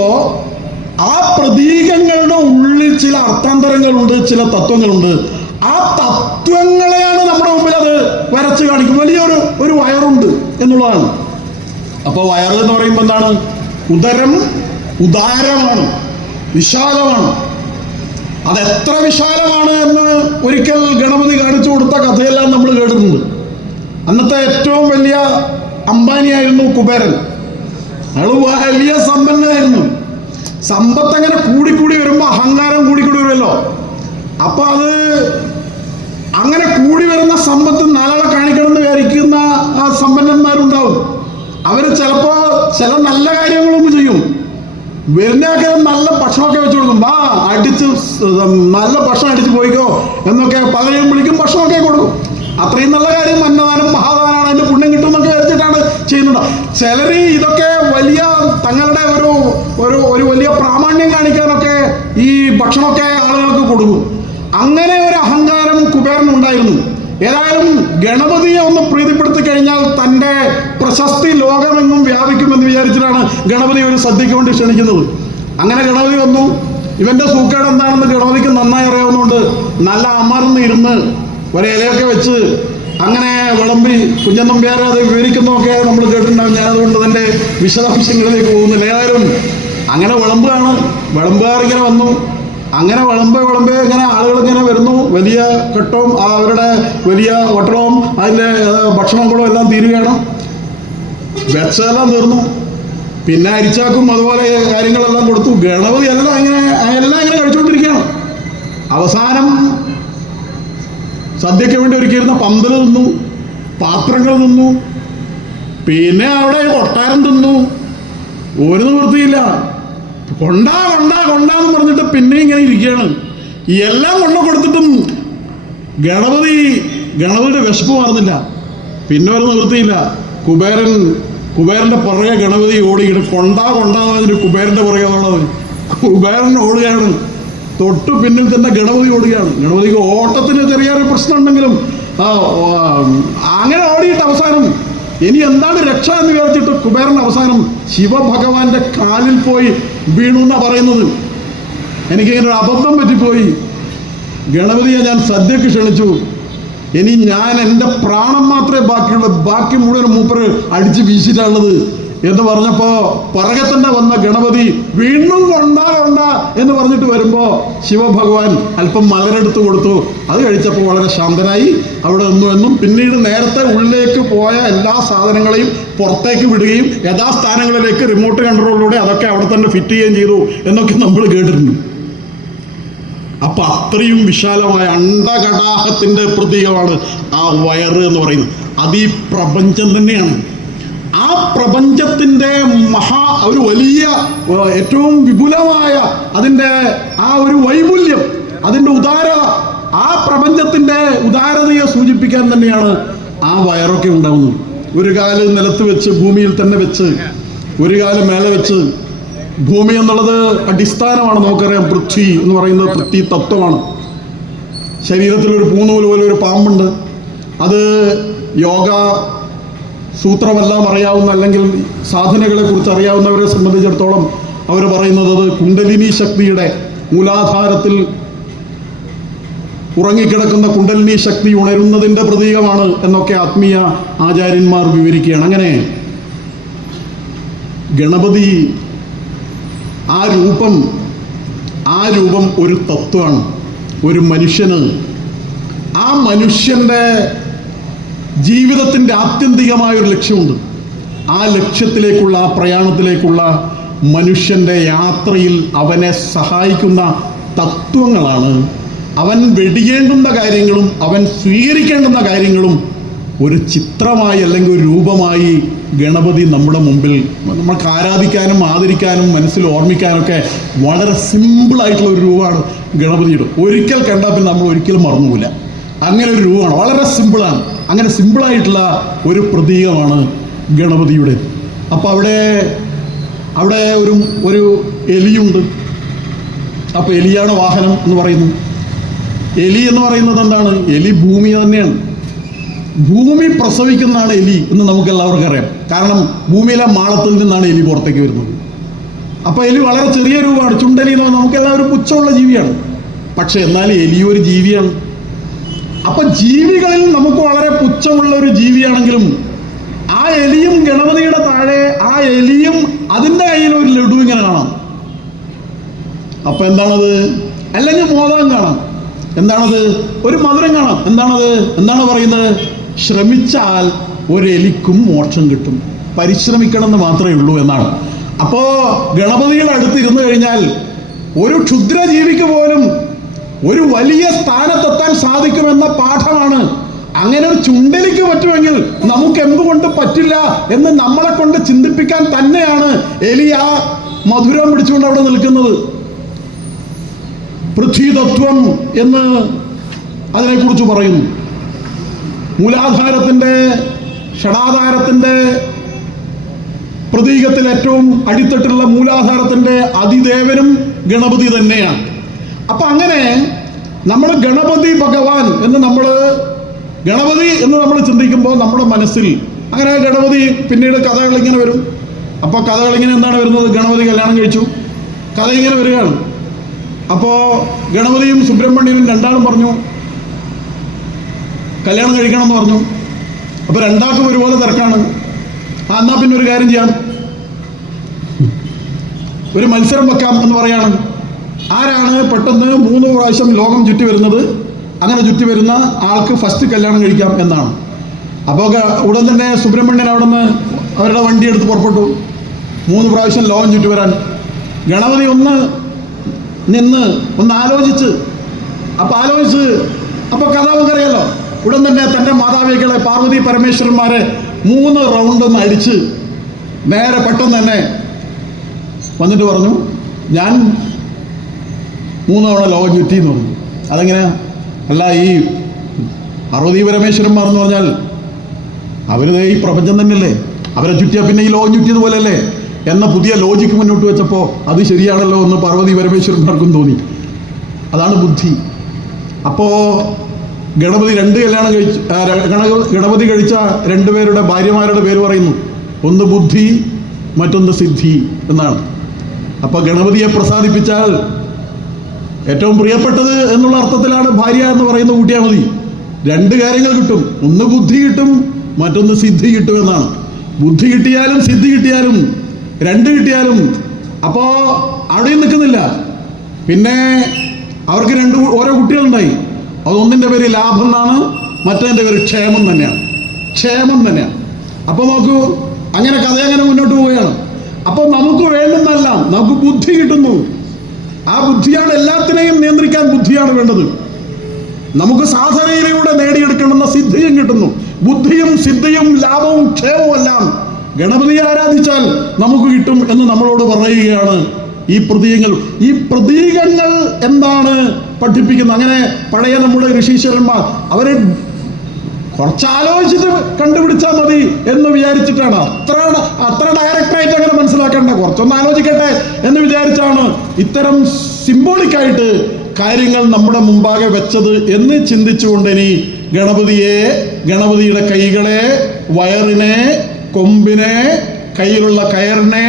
ആ പ്രതീകങ്ങളുടെ ഉള്ളിൽ ചില അർത്ഥാന്തരങ്ങളുണ്ട്, ചില തത്വങ്ങളുണ്ട്. ആ തത്വങ്ങളെയാണ് നമ്മുടെ മുമ്പിൽ അത് വരച്ച് കാണിക്കും. വലിയൊരു വയറുണ്ട് എന്നുള്ളതാണ്. അപ്പൊ വയറ് എന്ന് പറയുമ്പോൾ എന്താണ്? ഉദരം ഉദാരമാണ്, വിശാലമാണ്. അതെത്ര വിശാലമാണ് എന്ന് ഒരിക്കൽ ഗണപതി കാണിച്ചു കൊടുത്ത കഥയെല്ലാം നമ്മൾ കേട്ടിട്ടുണ്ട്. അന്നത്തെ ഏറ്റവും വലിയ അംബാനിയായിരുന്നു കുബേരൻ. അയാൾ വലിയ സമ്പന്നനായിരുന്നു. സമ്പത്ത് അങ്ങനെ കൂടിക്കൂടി വരുമ്പോൾ അഹങ്കാരം കൂടിക്കൂടി വരുമല്ലോ. അപ്പൊ അത് അങ്ങനെ കൂടി വരുന്ന സമ്പത്ത് നാലാളെ കാണിക്കണം എന്ന് വിചാരിക്കുന്ന ആ സമ്പന്നന്മാരുണ്ടാവും. അവർ ചിലപ്പോ ചില നല്ല കാര്യങ്ങളൊക്കെ ചെയ്യും. വരുന്നൊക്കെ നല്ല ഭക്ഷണമൊക്കെ വെച്ച് കൊടുക്കും. വാ അടിച്ച് നല്ല ഭക്ഷണം അടിച്ച് പോയിക്കോ എന്നൊക്കെ പലരെയും വിളിക്കും, ഭക്ഷണമൊക്കെ കൊടുക്കും. അത്രയും നല്ല കാര്യം, അന്നദാനം മഹാദാനാണ്, അതിന്റെ പുണ്യം കിട്ടും എന്നൊക്കെ വെച്ചിട്ടാണ് ചെയ്യുന്നത്. ചിലര് ഇതൊക്കെ വലിയ തങ്ങളുടെ ഒരു വലിയ പ്രാമാണ്യം കാണിക്കാനൊക്കെ ഈ ഭക്ഷണമൊക്കെ ആളുകൾക്ക് കൊടുക്കും. അങ്ങനെ ഒരു അഹങ്കാരം കുബേരനുണ്ടായിരുന്നു. ഏതായാലും ഗണപതിയെ ഒന്ന് പ്രീതിപ്പെടുത്തി കഴിഞ്ഞാൽ തൻ്റെ പ്രശസ്തി ലോകമെങ്ങും വ്യാപിക്കുമെന്ന് വിചാരിച്ചിട്ടാണ് ഗണപതി ഒരു സദ്യക്ക് വേണ്ടി ക്ഷണിക്കുന്നത്. അങ്ങനെ ഗണപതി വന്നു. ഇവന്റെ സൂക്കേട് എന്താണെന്ന് ഗണപതിക്ക് നന്നായി അറിയാവുന്നതുകൊണ്ട് നല്ല അമർന്നിരുന്ന് ഒരിലയൊക്കെ വെച്ച് അങ്ങനെ വിളമ്പി, കുഞ്ഞൻ നമ്പ്യാരെ അത് വിവരിക്കുന്നതൊക്കെ നമ്മൾ കേട്ടിട്ടുണ്ടാവും. ഞാനതുകൊണ്ട് അതിൻ്റെ വിശദാംശങ്ങളിലേക്ക് പോകുന്നില്ല. ഏതായാലും അങ്ങനെ വിളമ്പുകാർ ഇങ്ങനെ വന്നു. അങ്ങനെ വിളമ്പ് ഇങ്ങനെ ആളുകൾ ഇങ്ങനെ വരുന്നു. വലിയ കെട്ടവും അവരുടെ വലിയ വട്ടളവും അതിൻ്റെ ഭക്ഷണങ്ങളും എല്ലാം തീരുകയാണ്. വെച്ചതെല്ലാം തീർന്നു. പിന്നെ അരിച്ചാക്കും അതുപോലെ കാര്യങ്ങളെല്ലാം കൊടുത്തു. ഗണപതി എല്ലാം ഇങ്ങനെ കഴിച്ചുകൊണ്ടിരിക്കുകയാണ്. അവസാനം സദ്യയ്ക്ക് വേണ്ടി ഒരുക്കിയിരുന്ന പന്തല് തിന്നു, പാത്രങ്ങൾ തിന്നു, പിന്നെ അവിടെ കൊട്ടാരം തിന്നു. ഒരു നിവൃത്തിയില്ല. കൊണ്ടാന്ന് പറഞ്ഞിട്ട് പിന്നെ ഇങ്ങനെ ഇരിക്കുകയാണ്. എല്ലാം കൊടുത്തിട്ടും ഗണപതിയുടെ വിശപ്പ് മാറുന്നില്ല. പിന്നെ ഒരു നിവൃത്തിയില്ല. കുബേരന്റെ പുറകെ ഗണപതി ഓടിയിട്ട് കൊണ്ടാന്ന് പറഞ്ഞിട്ട് കുബേരന്റെ പുറകെ ഓടുന്നത്. കുബേരൻ ഓടുകയാണ്. തൊട്ടു പിന്നിൽ തന്നെ ഗണപതി ഓടുകയാണ്. ഗണപതിക്ക് ഓട്ടത്തിന് ചെറിയൊരു പ്രശ്നം ഉണ്ടെങ്കിലും അങ്ങനെ ഓടിയിട്ട് അവസാനം ഇനി എന്താണ് രക്ഷ എന്ന് വിചാരിച്ചിട്ട് കുബേരൻ അവസാനം ശിവഭഗവാന്റെ കാലിൽ പോയി വീണു എന്നാ പറയുന്നത്. എനിക്കിങ്ങനെ ഒരു അബദ്ധം പറ്റിപ്പോയി. ഗണപതിയെ ഞാൻ സദ്യക്ക് ക്ഷണിച്ചു. ഇനി ഞാൻ എൻ്റെ പ്രാണം മാത്രമേ ബാക്കിയുള്ളൂ, ബാക്കി മുഴുവൻ മൂപ്പര് അടിച്ച് വീശിട്ടാണുള്ളത് എന്ന് പറഞ്ഞപ്പോ പുറകെ തന്നെ വന്ന ഗണപതി വീണ്ടും കൊണ്ടാ എന്ന് പറഞ്ഞിട്ട് വരുമ്പോ ശിവഭഗവാൻ അല്പം മലരെടുത്ത് കൊടുത്തു. അത് കഴിച്ചപ്പോൾ വളരെ ശാന്തനായി അവിടെ നിന്നു എന്നും പിന്നീട് നേരത്തെ ഉള്ളിലേക്ക് പോയ എല്ലാ സാധനങ്ങളെയും പുറത്തേക്ക് വിടുകയും യഥാസ്ഥാനങ്ങളിലേക്ക് റിമോട്ട് കൺട്രോളിലൂടെ അതൊക്കെ അവിടെ തന്നെ ഫിറ്റ് ചെയ്യുകയും ചെയ്തു എന്നൊക്കെ നമ്മൾ കേട്ടിട്ടുണ്ട്. അപ്പൊ അത്രയും വിശാലമായ അണ്ഡകടാഹത്തിന്റെ പ്രതീകമാണ് ആ വയറ് എന്ന് പറയുന്നത്. അത് ഈ പ്രപഞ്ചം തന്നെയാണ്. ആ പ്രപഞ്ചത്തിന്റെ ഒരു വലിയ ഏറ്റവും വിപുലമായ അതിൻ്റെ ആ ഒരു വൈപുല്യം, അതിൻ്റെ ഉദാരത, ആ പ്രപഞ്ചത്തിന്റെ ഉദാരതയെ സൂചിപ്പിക്കാൻ തന്നെയാണ് ആ വയറൊക്കെ ഉണ്ടാവുന്നത്. ഒരു കാല് നിലത്ത് വെച്ച് ഭൂമിയിൽ തന്നെ വെച്ച്, ഒരു കാല് മേലെ വെച്ച്. ഭൂമി എന്നുള്ളത് അടിസ്ഥാനമാണ്. നമുക്കറിയാം, പൃഥ്വി എന്ന് പറയുന്നത് പൃഥ്വി തത്വമാണ്. ശരീരത്തിൽ ഒരു പൂന്നൂല് പോലെ ഒരു പാമ്പുണ്ട്. അത് യോഗ സൂത്രമെല്ലാം അറിയാവുന്ന അല്ലെങ്കിൽ സാധനകളെ കുറിച്ച് അറിയാവുന്നവരെ സംബന്ധിച്ചിടത്തോളം അവർ പറയുന്നത് അത് കുണ്ടലിനി ശക്തിയുടെ മൂലാധാരത്തിൽ ഉറങ്ങിക്കിടക്കുന്ന കുണ്ടലിനി ശക്തി ഉണരുന്നതിൻ്റെ പ്രതീകമാണ് എന്നൊക്കെ ആത്മീയ ആചാര്യന്മാർ വിവരിക്കുകയാണ്. അങ്ങനെ ഗണപതി ആ രൂപം ഒരു തത്വമാണ്. ഒരു മനുഷ്യന് ആ മനുഷ്യൻ്റെ ജീവിതത്തിൻ്റെ ആത്യന്തികമായൊരു ലക്ഷ്യമുണ്ട്. ആ ലക്ഷ്യത്തിലേക്കുള്ള ആ പ്രയാണത്തിലേക്കുള്ള മനുഷ്യൻ്റെ യാത്രയിൽ അവനെ സഹായിക്കുന്ന തത്വങ്ങളാണ്. അവൻ വെടിയേണ്ടുന്ന കാര്യങ്ങളും അവൻ സ്വീകരിക്കേണ്ടുന്ന കാര്യങ്ങളും ഒരു ചിത്രമായി അല്ലെങ്കിൽ ഒരു രൂപമായി ഗണപതി നമ്മുടെ മുമ്പിൽ നമുക്ക് ആരാധിക്കാനും ആദരിക്കാനും മനസ്സിൽ ഓർമ്മിക്കാനൊക്കെ വളരെ സിമ്പിളായിട്ടുള്ള ഒരു രൂപമാണ് ഗണപതിയുടെ. ഒരിക്കൽ കണ്ടാൽ പിന്നെ നമ്മൾ ഒരിക്കലും മറന്നുപോകില്ല. അങ്ങനെ ഒരു രൂപമാണ്, വളരെ സിമ്പിളാണ്. അങ്ങനെ സിമ്പിളായിട്ടുള്ള ഒരു പ്രതീകമാണ് ഗണപതിയുടെ. അപ്പോൾ അവിടെ ഒരു എലിയുണ്ട്. അപ്പോൾ എലിയാണ് വാഹനം എന്ന് പറയുന്നു. എലി എന്ന് പറയുന്നത് എന്താണ്? എലി ഭൂമി തന്നെയാണ്. ഭൂമി പ്രസവിക്കുന്നതാണ് എലി എന്ന് നമുക്ക് എല്ലാവർക്കും അറിയാം. കാരണം ഭൂമിയിലെ മാളത്തിൽ നിന്നാണ് എലി പുറത്തേക്ക് വരുന്നത്. അപ്പോൾ എലി വളരെ ചെറിയ രൂപമാണ്. ചുണ്ടലി എന്ന് പറഞ്ഞാൽ നമുക്ക് എല്ലാവരും പുച്ഛമുള്ള ജീവിയാണ്. പക്ഷെ എന്നാൽ എലി ഒരു ജീവിയാണ്. അപ്പൊ ജീവികളിൽ നമുക്ക് വളരെ പുച്ഛമുള്ള ഒരു ജീവിയാണെങ്കിലും ആ എലിയും ഗണപതിയുടെ താഴെ ആ എലിയും അതിൻ്റെ കയ്യിൽ ഒരു ലഡു ഇങ്ങനെ കാണാം. അപ്പൊ എന്താണത്? അല്ലെങ്കിൽ മോദകം കാണാം. എന്താണത്? ഒരു മധുരം കാണാം. എന്താണത്? എന്താണ് പറയുന്നത്? ശ്രമിച്ചാൽ ഒരു എലിക്കും മോക്ഷം കിട്ടും, പരിശ്രമിക്കണം എന്ന് മാത്രമേ ഉള്ളൂ എന്നാണ്. അപ്പോ ഗണപതിയുടെ അടുത്ത് ഇരുന്നു കഴിഞ്ഞാൽ ഒരു ക്ഷുദ്രജീവിക്ക് പോലും ഒരു വലിയ സ്ഥാനത്തെത്താൻ സാധിക്കുമെന്ന പാഠമാണ്. അങ്ങനെ ഒരു ചുണ്ടലിക്ക് പറ്റുമെങ്കിൽ നമുക്ക് എന്തുകൊണ്ട് പറ്റില്ല എന്ന് നമ്മളെ കൊണ്ട് ചിന്തിപ്പിക്കാൻ തന്നെയാണ് എലി ആ മധുരം പിടിച്ചുകൊണ്ട് അവിടെ നിൽക്കുന്നത്. പൃഥ്വിതത്വം എന്ന് അതിനെക്കുറിച്ച് പറയുന്നു. മൂലാധാരത്തിൻ്റെ ഷടാധാരത്തിൻ്റെ പ്രതീകത്തിൽ ഏറ്റവും അടിത്തട്ടിലുള്ള മൂലാധാരത്തിൻ്റെ അതിദേവനും ഗണപതി തന്നെയാണ്. അപ്പം അങ്ങനെ നമ്മൾ ഗണപതി ഭഗവാൻ എന്ന് ഗണപതി എന്ന് നമ്മൾ ചിന്തിക്കുമ്പോൾ നമ്മുടെ മനസ്സിൽ അങ്ങനെ ഗണപതി പിന്നീട് കഥകൾ ഇങ്ങനെ വരും. അപ്പോൾ കഥകൾ ഇങ്ങനെ എന്താണ് വരുന്നത്? ഗണപതി കല്യാണം കഴിച്ചു, കഥ ഇങ്ങനെ വരികയാണ്. അപ്പോൾ ഗണപതിയും സുബ്രഹ്മണ്യനും രണ്ടാളും പറഞ്ഞു കല്യാണം കഴിക്കണം എന്ന് പറഞ്ഞു. അപ്പോൾ രണ്ടാൾക്കും ഒരുപോലെ തിരക്കാണ്. എന്നാൽ പിന്നെ ഒരു കാര്യം ചെയ്യാം, ഒരു മത്സരം വെക്കാം എന്ന് പറയാണ്. ആരാണ് പെട്ടെന്ന് 3 പ്രാവശ്യം ലോകം ചുറ്റി വരുന്നത്, അങ്ങനെ ചുറ്റി വരുന്ന ആൾക്ക് ഫസ്റ്റ് കല്യാണം കഴിക്കാം എന്നാണ്. അപ്പോൾ ഉടൻ തന്നെ സുബ്രഹ്മണ്യൻ അവിടെ നിന്ന് അവരുടെ വണ്ടി എടുത്ത് പുറപ്പെട്ടു 3 പ്രാവശ്യം ലോകം ചുറ്റി വരാൻ. ഗണപതി ഒന്ന് ആലോചിച്ച് അപ്പോൾ കഥ നമുക്കറിയാലോ. ഉടൻ തന്നെ തൻ്റെ മാതാപിതാക്കളെ പാർവതി പരമേശ്വരന്മാരെ 3 റൗണ്ട് ഒന്ന് അടിച്ച് നേരെ പെട്ടെന്ന് തന്നെ വന്നിട്ട് പറഞ്ഞു ഞാൻ 3 തവണ ലോകം ചുറ്റി എന്ന് പറഞ്ഞു. അതെങ്ങനെയാ? അല്ല, ഈ പാർവതി പരമേശ്വരന്മാർ എന്ന് പറഞ്ഞാൽ അവർ ഈ പ്രപഞ്ചം തന്നെയല്ലേ, അവരെ ചുറ്റിയാൽ പിന്നെ ഈ ലോകം ചുറ്റിയതുപോലെയല്ലേ എന്ന പുതിയ ലോജിക്ക് മുന്നോട്ട് വെച്ചപ്പോൾ അത് ശരിയാണല്ലോ എന്ന് പാർവതി പരമേശ്വരന്മാർക്കും തോന്നി. അതാണ് ബുദ്ധി. അപ്പോൾ ഗണപതി ഗണപതി കഴിച്ച 2 പേരുടെ ഭാര്യമാരുടെ പേര് പറയുന്നു. ഒന്ന് ബുദ്ധി, മറ്റൊന്ന് സിദ്ധി എന്നാണ്. അപ്പോൾ ഗണപതിയെ പ്രസാദിപ്പിച്ചാൽ ഏറ്റവും പ്രിയപ്പെട്ടത് എന്നുള്ള അർത്ഥത്തിലാണ് ഭാര്യ എന്ന് പറയുന്ന കൂട്ടിയാൽ മതി. 2 കാര്യങ്ങൾ കിട്ടും. ഒന്ന് ബുദ്ധി കിട്ടും, മറ്റൊന്ന് സിദ്ധി കിട്ടും എന്നാണ്. ബുദ്ധി കിട്ടിയാലും സിദ്ധി കിട്ടിയാലും 2 കിട്ടിയാലും അപ്പോൾ അവിടെയും നിൽക്കുന്നില്ല. പിന്നെ അവർക്ക് 2 ഓരോ കുട്ടികളുണ്ടായി. അതൊന്നിൻ്റെ പേര് ലാഭം എന്നാണ്, മറ്റതിൻ്റെ പേര് ക്ഷേമം തന്നെയാണ്. അപ്പോൾ നോക്കൂ, അങ്ങനെ കഥ അങ്ങനെ മുന്നോട്ട് പോവുകയാണ്. അപ്പോൾ നമുക്ക് വേണ്ടുന്നതെല്ലാം നമുക്ക് ബുദ്ധി കിട്ടുന്നു. ആ ബുദ്ധിയാണ് എല്ലാത്തിനെയും നിയന്ത്രിക്കാൻ ബുദ്ധിയാണ് വേണ്ടത്. നമുക്ക് സാധനയിലൂടെ നേടിയെടുക്കണമെന്ന സിദ്ധിയും കിട്ടുന്നു. ബുദ്ധിയും സിദ്ധിയും ലാഭവും ക്ഷേമവും എല്ലാം ഗണപതിയെ ആരാധിച്ചാൽ നമുക്ക് കിട്ടും എന്ന് നമ്മളോട് പറയുകയാണ് ഈ പ്രതീകങ്ങൾ എന്താണ് പഠിപ്പിക്കുന്നത്? അങ്ങനെ പഴയ നമ്മുടെ ഋഷീശ്വരന്മാർ അവരെ കുറച്ചാലോചിച്ചിട്ട് കണ്ടുപിടിച്ചാൽ മതി എന്ന് വിചാരിച്ചിട്ടാണ്. അത്ര ഡയറക്റ്റായിട്ട് അങ്ങനെ മനസ്സിലാക്കേണ്ട, കുറച്ചൊന്ന് ആലോചിക്കട്ടെ എന്ന് വിചാരിച്ചാണ് ഇത്തരം സിംബോളിക്കായിട്ട് കാര്യങ്ങൾ നമ്മുടെ മുമ്പാകെ വെച്ചത് എന്ന് ചിന്തിച്ചുകൊണ്ട് ഇനി ഗണപതിയുടെ കൈകളെ, വയറിനെ, കൊമ്പിനെ, കയ്യിലുള്ള കയറിനെ,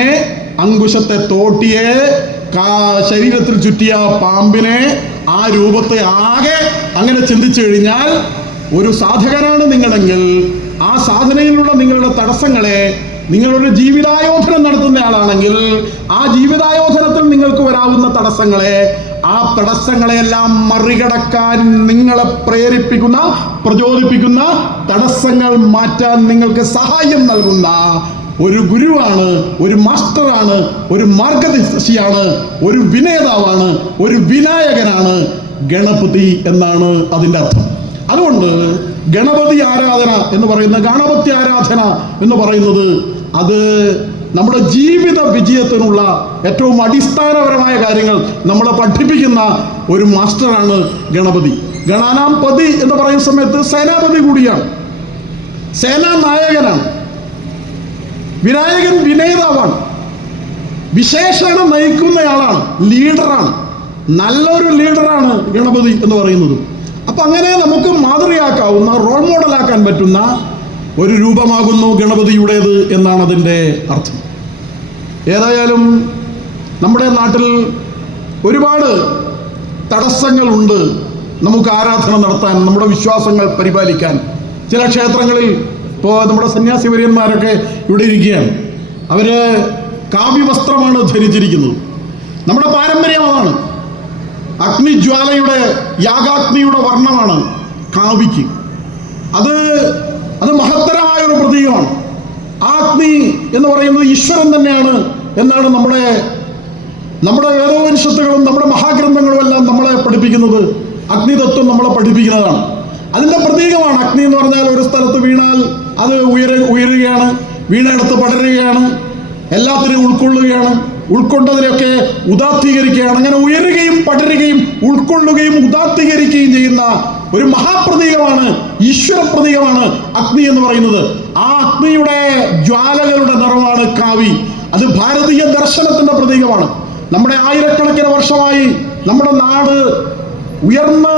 അങ്കുശത്തെ തോട്ടിയെ, ശരീരത്തിൽ ചുറ്റിയ പാമ്പിനെ, ആ രൂപത്തെ ആകെ അങ്ങനെ ചിന്തിച്ചു കഴിഞ്ഞാൽ ഒരു സാധകനാണ് നിങ്ങളെങ്കിൽ ആ സാധനയിലുള്ള നിങ്ങളുടെ തടസ്സങ്ങളെ, നിങ്ങളൊരു ജീവിതായോധനം നടത്തുന്ന ആളാണെങ്കിൽ ആ ജീവിതായോധനത്തിൽ നിങ്ങൾക്ക് വരാവുന്ന ആ തടസ്സങ്ങളെയെല്ലാം മറികടക്കാൻ നിങ്ങളെ പ്രചോദിപ്പിക്കുന്ന തടസ്സങ്ങൾ മാറ്റാൻ നിങ്ങൾക്ക് സഹായം നൽകുന്ന ഒരു ഗുരുവാണ്, ഒരു മാസ്റ്ററാണ്, ഒരു മാർഗദർശിയാണ്, ഒരു വിനേതാവാണ്, ഒരു വിനായകനാണ് ഗണപതി എന്നാണ് അതിൻ്റെ അർത്ഥം. അതുകൊണ്ട് ഗണപതി ആരാധന എന്ന് പറയുന്ന ഗണപതി ആരാധന എന്ന് പറയുന്നത് അത് നമ്മുടെ ജീവിത വിജയത്തിനുള്ള ഏറ്റവും അടിസ്ഥാനപരമായ കാര്യങ്ങൾ നമ്മളെ പഠിപ്പിക്കുന്ന ഒരു മാസ്റ്ററാണ് ഗണപതി. ഗണാനാം പതി എന്ന് പറയുന്ന സമയത്ത് സേനാപതി കൂടിയാണ്, സേനാ നായകനാണ്. വിനായകൻ വിനേതാവാണ്, വിശേഷണ നയിക്കുന്നയാളാണ്, ലീഡറാണ്, നല്ലൊരു ലീഡറാണ് ഗണപതി എന്ന് പറയുന്നത്. അപ്പൊ അങ്ങനെ നമുക്ക് മാതൃകയാക്കാവുന്ന, റോൾ മോഡലാക്കാൻ പറ്റുന്ന ഒരു രൂപമാകുന്നു ഗണപതിയുടേത് എന്നാണ് അതിൻ്റെ അർത്ഥം. ഏതായാലും നമ്മുടെ നാട്ടിൽ ഒരുപാട് തടസ്സങ്ങളുണ്ട് നമുക്ക് ആരാധന നടത്താൻ, നമ്മുടെ വിശ്വാസങ്ങൾ പരിപാലിക്കാൻ. ചില ക്ഷേത്രങ്ങളിൽ ഇപ്പോൾ നമ്മുടെ സന്യാസി വര്യന്മാരൊക്കെ ഇവിടെ ഇരിക്കുകയാണ്, അവര് കാവ്യവസ്ത്രമാണ് ധരിച്ചിരിക്കുന്നത്. നമ്മുടെ പാരമ്പര്യം അതാണ്. അഗ്നിജ്വാലയുടെ, യാഗാഗ്നിയുടെ വർണ്ണമാണ് കാവിക്ക്. അത് മഹത്തരമായ ഒരു പ്രതീകമാണ്. ആ അഗ്നി എന്ന് പറയുന്നത് ഈശ്വരൻ തന്നെയാണ് എന്നാണ് നമ്മുടെ വേദോപനിഷത്തുകളും നമ്മുടെ മഹാഗ്രന്ഥങ്ങളും എല്ലാം നമ്മളെ പഠിപ്പിക്കുന്നത്. അഗ്നിതത്വം നമ്മളെ പഠിപ്പിക്കുന്നതാണ്. അതിൻ്റെ പ്രതീകമാണ് അഗ്നി എന്ന് പറഞ്ഞാൽ. ഒരു സ്ഥലത്ത് വീണാൽ അത് ഉയരുകയാണ്, വീണെടുത്ത് പടരുകയാണ്, എല്ലാത്തിനെയും ഉൾക്കൊള്ളുകയാണ്, ഉൾക്കൊണ്ടതിനെയൊക്കെ ഉദാത്തീകരിക്കുകയാണ്. അങ്ങനെ ഉയരുകയും പടരുകയും ഉൾക്കൊള്ളുകയും ഉദാത്തീകരിക്കുകയും ചെയ്യുന്ന ഒരു മഹാപ്രതീകമാണ്, ഈശ്വര പ്രതീകമാണ് അഗ്നി എന്ന് പറയുന്നത്. ആ അഗ്നിയുടെ ജ്വാലകളുടെ നിറമാണ് കാവി. അത് ഭാരതീയ ദർശനത്തിന്റെ പ്രതീകമാണ്. നമ്മുടെ ആയിരക്കണക്കിന് വർഷമായി നമ്മുടെ നാട് ഉയർന്ന്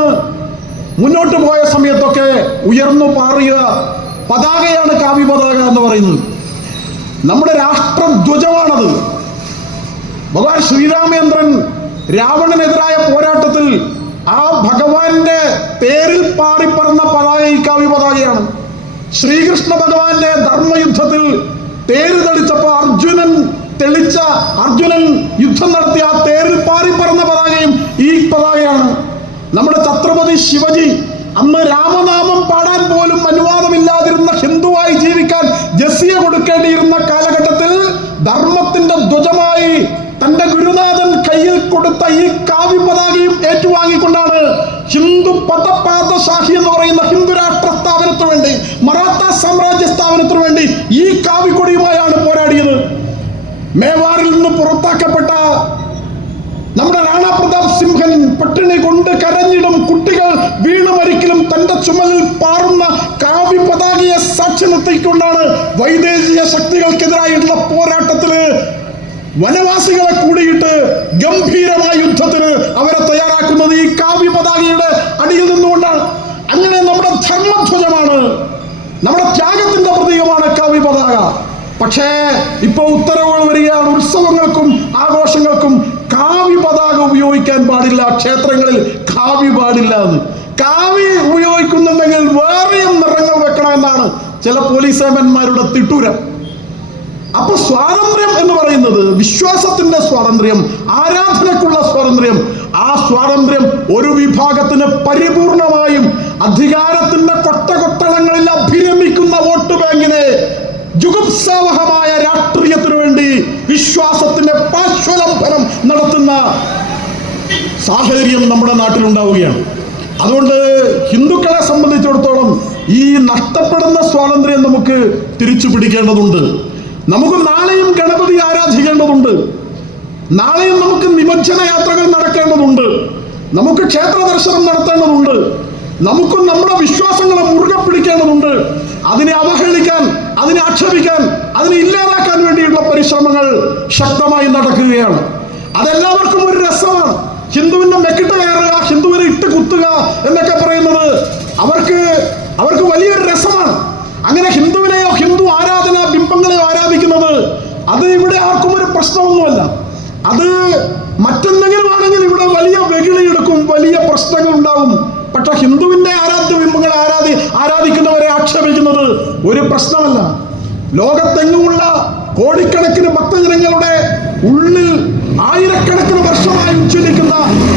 മുന്നോട്ട് പോയ സമയത്തൊക്കെ ഉയർന്നു പാറിയ പതാകയാണ് കാവി പതാക എന്ന് പറയുന്നത്. നമ്മുടെ രാഷ്ട്രധ്വജമാണത്. ഭഗവാൻ ശ്രീരാമചന്ദ്രൻ രാവണനെതിരായ പോരാട്ടത്തിൽ ആ ഭഗവാന്റെ പേരിൽ പാറിപ്പറന്ന പതാക ഈ കാവ്യ പതാകയാണ്. ശ്രീകൃഷ്ണ ഭഗവാന്റെ ധർമ്മയുദ്ധത്തിൽ തേര് തെളിച്ചപ്പോൾ അർജുനൻ യുദ്ധം നടത്തിയ ആ തേരിൽ പാറിപ്പറന്ന പതാകയും ഈ പതാകയാണ്. നമ്മുടെ ഛത്രപതി ശിവജി അന്ന് രാമനാമം പാടാൻ പോലും അനുവാദമില്ലാതിരുന്ന, ഹിന്ദുവായി ജീവിക്കാൻ ജസിയ കൊടുക്കേണ്ടിയിരുന്ന കാലഘട്ടത്തിൽ ധർമ്മത്തിന്റെ ധ്വജമായി തന്റെ ഗുരുനാഥൻ കയ്യിൽ കൊടുത്ത ഈ കാവ്യ പതാകയും ഏറ്റുവാങ്ങിക്കൊണ്ടാണ് ഹിന്ദു പദപാദശാഹി എന്ന് പറയുന്ന ഹിന്ദു രാഷ്ട്ര സ്ഥാപനത്തിനു വേണ്ടി, മറാത്ത സാമ്രാജ്യ സ്ഥാപനത്തിനു വേണ്ടി ഈ കാവിക്കൊടിയുമായാണ് പോരാടിയത്. മേവാറിൽ നിന്ന് പുറത്താക്കപ്പെട്ട നമ്മുടെ റാണാ പ്രതാപ് സിംഹൻ പട്ടിണി കൊണ്ട് കരഞ്ഞിടും, കുട്ടികൾ വീണ് മരിക്കലും തന്റെ ചുമലിൽ പാറുന്ന കാവ്യ പതാകയെ സാക്ഷി നിർത്തിക്കൊണ്ടാണ് വൈദേശിക ശക്തികൾക്കെതിരായിട്ടുള്ള പോരാട്ടത്തില് വനവാസികളെ കൂടിയിട്ട് ഗംഭീരമായ യുദ്ധത്തിന് അവരെ തയ്യാറാക്കുന്നത് ഈ കാവ്യ പതാകയുടെ അടിയിൽ നിന്നുകൊണ്ടാണ്. അങ്ങനെ നമ്മുടെ ധർമ്മധ്വജമാണ്, നമ്മുടെ ത്യാഗത്തിന്റെ പ്രതീകമാണ് കാവ്യ പതാക. പക്ഷേ ഇപ്പൊ ഉത്തരവുകൾ വരികയാണ്, ഉത്സവങ്ങൾക്കും ആഘോഷങ്ങൾക്കും കാവ്യ പതാക ഉപയോഗിക്കാൻ പാടില്ല, ക്ഷേത്രങ്ങളിൽ കാവ്യ പാടില്ല എന്ന്. കാവ്യ ഉപയോഗിക്കുന്നുണ്ടെങ്കിൽ വേറെയും നിറങ്ങൾ വെക്കണമെന്നാണ് ചില പോലീസേമന്മാരുടെ തിട്ടൂരം. അപ്പൊ സ്വാതന്ത്ര്യം എന്ന് പറയുന്നത് വിശ്വാസത്തിന്റെ സ്വാതന്ത്ര്യം, ആരാധനക്കുള്ള സ്വാതന്ത്ര്യം. ആ സ്വാതന്ത്ര്യം ഒരു വിഭാഗത്തിന് പരിപൂർണമായും അധികാരത്തിന്റെ കൊട്ടകൊത്തളങ്ങളിൽ അഭിരമിക്കുന്ന വോട്ട് ബാങ്കിനെ ജുഗുപ്സാവഹമായ രാഷ്ട്രീയത്തിനു വേണ്ടി വിശ്വാസത്തിന്റെ പാർശ്വലംഘനം നടത്തുന്ന സാഹചര്യം നമ്മുടെ നാട്ടിലുണ്ടാവുകയാണ്. അതുകൊണ്ട് ഹിന്ദുക്കളെ സംബന്ധിച്ചിടത്തോളം ഈ നഷ്ടപ്പെടുന്ന സ്വാതന്ത്ര്യം നമുക്ക് തിരിച്ചു പിടിക്കേണ്ടതുണ്ട്. നമുക്ക് നാളെയും ഗണപതി ആരാധിക്കേണ്ടതുണ്ട്, നാളെയും നമുക്ക് നിമജ്ജന യാത്രകൾ നടക്കേണ്ടതുണ്ട്, നമുക്ക് ക്ഷേത്ര ദർശനം നടത്തേണ്ടതുണ്ട്, നമുക്കും നമ്മുടെ വിശ്വാസങ്ങളെ മുറുകെ പിടിക്കേണ്ടതുണ്ട്. അതിനെ അവഹേളിക്കാൻ, അതിനെ ആക്ഷേപിക്കാൻ, അതിനെ ഇല്ലാതാക്കാൻ വേണ്ടിയുള്ള പരിശ്രമങ്ങൾ ശക്തമായി നടക്കുകയാണ്. അതെല്ലാവർക്കും ഒരു രസമാണ്. ഹിന്ദുവിന്റെ മെക്കിട്ട് കയറുക, ഹിന്ദുവിനെ ഇട്ട് കുത്തുക എന്നൊക്കെ പറയുന്നത് അവർക്ക് വലിയൊരു രസമാണ്. അങ്ങനെ ഹിന്ദുവിനെയോ ഹിന്ദു ആരാധന ബിംബങ്ങളെയോ ആരാധിക്കുന്നത് അത് ഇവിടെ ആർക്കും ഒരു പ്രശ്നമൊന്നുമല്ല. അത് മറ്റെന്തെങ്കിലും ആണെങ്കിൽ ഇവിടെ വലിയ വെകിളിയെടുക്കും, വലിയ പ്രശ്നങ്ങൾ ഉണ്ടാവും. പക്ഷെ ഹിന്ദുവിന്റെ ആരാധ്യ ബിംബങ്ങളെ ആരാധിക്കുന്നവരെ ആക്ഷേപിക്കുന്നത് ഒരു പ്രശ്നമല്ല. ലോകത്തെങ്ങുമുള്ള കോടിക്കണക്കിന് ഭക്തജനങ്ങളുടെ ഉള്ളിൽ ആയിരക്കണക്കിന് വർഷമായി ഉജ്ജ്വലിക്കുന്ന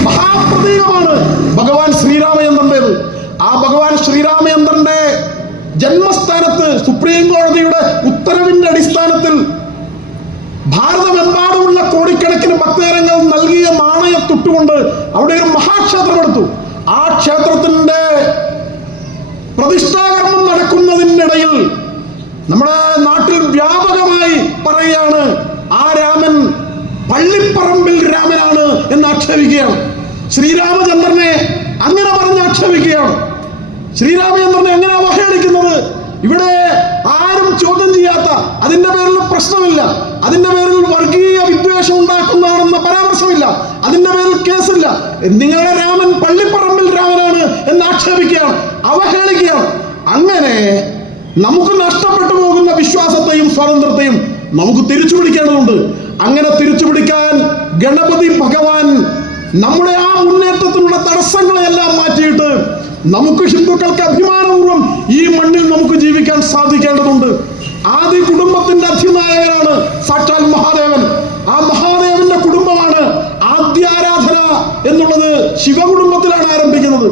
മഹാപ്രതീകമാണ് ഭഗവാൻ ശ്രീരാമചന്ദ്രൻ്റെത്. ആ ഭഗവാൻ ശ്രീരാമചന്ദ്രന്റെ ജന്മസ്ഥാനത്ത് സുപ്രീം കോടതിയുടെ ഉത്തരവിന്റെ അടിസ്ഥാനത്തിൽ ഭാരതമെമ്പാടുമുള്ള കോടിക്കണക്കിന് ഭക്തജനങ്ങൾ നൽകിയ നാണയത്തൊട്ടുകൊണ്ട് അവിടെ ഒരു മഹാക്ഷേത്രം എടുത്തു. ആ ക്ഷേത്രത്തിന്റെ പ്രതിഷ്ഠാകർമ്മം നടക്കുന്നതിനിടയിൽ നമ്മുടെ നാട്ടിൽ വ്യാപകമായി പറയുകയാണ് ആ രാമൻ പള്ളിപ്പറമ്പിൽ രാമനാണ് എന്ന് ആക്ഷേപിക്കുകയാണ്. ശ്രീരാമചന്ദ്രനെ അങ്ങനെ പറഞ്ഞ് ആക്ഷേപിക്കുകയാണ്. ശ്രീരാമചന്ദ്രനെ എങ്ങനെ അവഹേളിക്കുന്നത്? ഇവിടെ ആരും ചോദ്യം ചെയ്യാത്ത, അതിന്റെ പേരിൽ പ്രശ്നമില്ല, അതിന്റെ പേരിൽ വർഗീയ വിദ്വേഷം ഉണ്ടാക്കുന്നതാണെന്ന പരാമർശമില്ല, അതിന്റെ പേരിൽ കേസില്ല. നിങ്ങളുടെ രാമൻ പള്ളിപ്പറമ്പിൽ രാമനാണ് എന്ന് ആക്ഷേപിക്കുകയാണ്, അവഹേളിക്കുകയാണ്. അങ്ങനെ നമുക്ക് നഷ്ടപ്പെട്ടു പോകുന്ന വിശ്വാസത്തെയും സ്വാതന്ത്ര്യത്തെയും നമുക്ക് തിരിച്ചു പിടിക്കേണ്ടതുണ്ട്. അങ്ങനെ തിരിച്ചു പിടിക്കാൻ ഗണപതി ഭഗവാൻ നമ്മുടെ ആ മുന്നേറ്റത്തിനുള്ള തടസ്സങ്ങളെല്ലാം മാറ്റിയിട്ട് നമുക്ക് ഹിന്ദുക്കൾക്ക് അഭിമാനപൂർവ്വം ഈ മണ്ണിൽ നമുക്ക് ജീവിക്കാൻ സാധിക്കേണ്ടതുണ്ട്. ആദി കുടുംബത്തിന്റെ അധിനായകനാണ് സാക്ഷാൽ മഹാദേവൻ. ആ മഹാദേവന്റെ കുടുംബമാണ് ആദ്യാരാധന എന്നുള്ളത് ശിവകുടുംബത്തിലാണ് ആരംഭിക്കുന്നത്.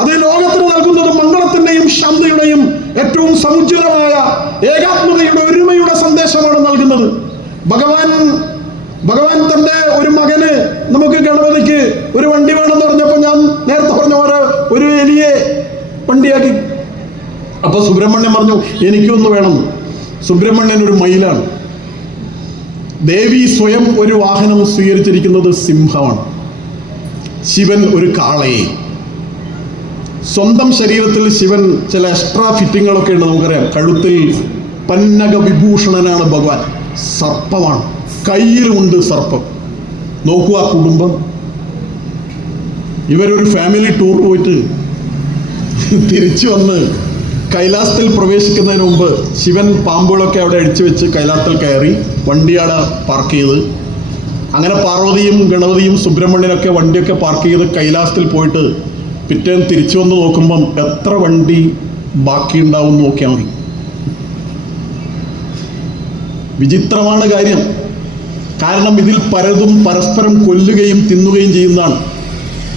അത് ലോകത്തിന് നൽകുന്നത് മംഗളത്തിന്റെയും ശാന്തിയുടെയും ഏറ്റവും സമുജ്വലമായ ഏകാത്മതയുടെ ഒരുമയുടെ സന്ദേശമാണ് നൽകുന്നത്. ഭഗവാൻ തന്റെ ഒരു മകന് നമുക്ക് ഗണപതിക്ക് ഒരു വണ്ടി വേണമെന്ന് പറഞ്ഞപ്പോൾ ഞാൻ നേരത്തെ പറഞ്ഞ പോലെ ഒരു എലിയെ വണ്ടിയാക്കി. അപ്പൊ സുബ്രഹ്മണ്യൻ പറഞ്ഞു എനിക്കൊന്ന് വേണം. സുബ്രഹ്മണ്യൻ ഒരു മയിലാണ്. ദേവി സ്വയം ഒരു വാഹനം സ്വീകരിച്ചിരിക്കുന്നത് സിംഹമാണ്. ശിവൻ ഒരു കാളയെ. സ്വന്തം ശരീരത്തിൽ ശിവൻ ചില എക്സ്ട്രാ ഫിറ്റിങ്ങുകളൊക്കെ ഉണ്ട്. നമുക്കറിയാം, കഴുത്തിൽ പന്നക വിഭൂഷണനാണ് ഭഗവാൻ. സർപ്പമാണ്, കയ്യിലുമുണ്ട് സർപ്പം. നോക്കൂ ആ കുടുംബം. ഇവരൊരു ഫാമിലി ടൂർ പോയിട്ട് തിരിച്ചു വന്ന് കൈലാസത്തിൽ പ്രവേശിക്കുന്നതിന് മുമ്പ് ശിവൻ പാമ്പുകളൊക്കെ അവിടെ അടിച്ചു വെച്ച് കൈലാസത്തിൽ കയറി വണ്ടിയാടെ പാർക്ക് ചെയ്ത്, അങ്ങനെ പാർവതിയും ഗണപതിയും സുബ്രഹ്മണ്യനൊക്കെ വണ്ടിയൊക്കെ പാർക്ക് ചെയ്ത് കൈലാസത്തിൽ പോയിട്ട് പിറ്റേന്ന് തിരിച്ചു വന്ന് നോക്കുമ്പം എത്ര വണ്ടി ബാക്കിയുണ്ടാവും നോക്കിയാൽ മതി. വിചിത്രമാണ് കാര്യം. കാരണം ഇതിൽ പലതും പരസ്പരം കൊല്ലുകയും തിന്നുകയും ചെയ്യുന്നതാണ്.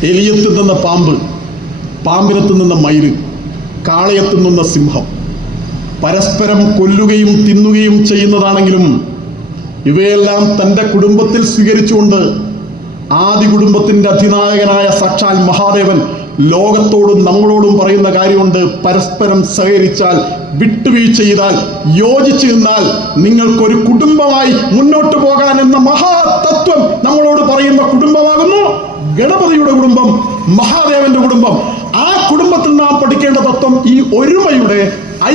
എലിയെ തിന്നുന്ന പാമ്പ്, പാമ്പിനെ തിന്നുന്ന മയില്, കാളയെ തിന്നുന്ന സിംഹം പരസ്പരം കൊല്ലുകയും തിന്നുകയും ചെയ്യുന്നതാണെങ്കിലും ഇവയെല്ലാം തൻ്റെ കുടുംബത്തിൽ സ്വീകരിച്ചുകൊണ്ട് ആദി കുടുംബത്തിൻ്റെ അധിനായകനായ സാക്ഷാൽ മഹാദേവൻ ലോകത്തോടും നമ്മളോടും പറയുന്ന കാര്യമുണ്ട്. പരസ്പരം സഹകരിച്ചാൽ, വിട്ടുവീഴ്ച ചെയ്താൽ, യോജിച്ചു നിന്നാൽ നിങ്ങൾക്കൊരു കുടുംബമായി മുന്നോട്ട് പോകാൻ എന്ന മഹാതത്വം നമ്മളോട് പറയുന്ന കുടുംബമാകുന്നു ഗണപതിയുടെ കുടുംബം, മഹാദേവന്റെ കുടുംബം. ആ കുടുംബത്തിൽ നാം പഠിക്കേണ്ട തത്വം ഈ ഒരുമയുടെ,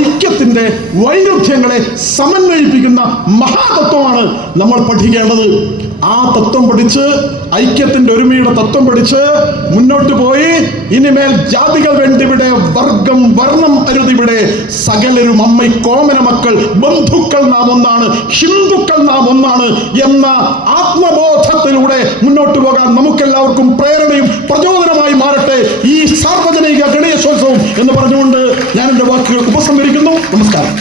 ഐക്യത്തിന്റെ, വൈരുദ്ധ്യങ്ങളെ സമന്വയിപ്പിക്കുന്ന മഹാതത്വമാണ് നമ്മൾ പഠിക്കേണ്ടത്. ആ തത്വം പഠിച്ച്, ഐക്യത്തിന്റെ ഒരുമയുടെ തത്വം പഠിച്ച് മുന്നോട്ട് പോയി ഇനിമേൽ ജാതികൾ വേണ്ടിവിടെ, വർഗം വർണ്ണം അരുതിവിടെ, സകലരും അമ്മ കോമന മക്കൾ, ബന്ധുക്കൾ നാം ഒന്നാണ്, ഹിന്ദുക്കൾ നാം ഒന്നാണ് എന്ന ആത്മബോധത്തിലൂടെ മുന്നോട്ട് പോകാൻ നമുക്കെല്ലാവർക്കും പ്രേരണയും പ്രചോദനമായി മാറട്ടെ ഈ സാർവജനിക ഗണേശോത്സവം എന്ന് പറഞ്ഞുകൊണ്ട് ഞാൻ എൻ്റെ വാക്കുകൾ ഉപസംഹരിക്കുന്നു. നമസ്കാരം.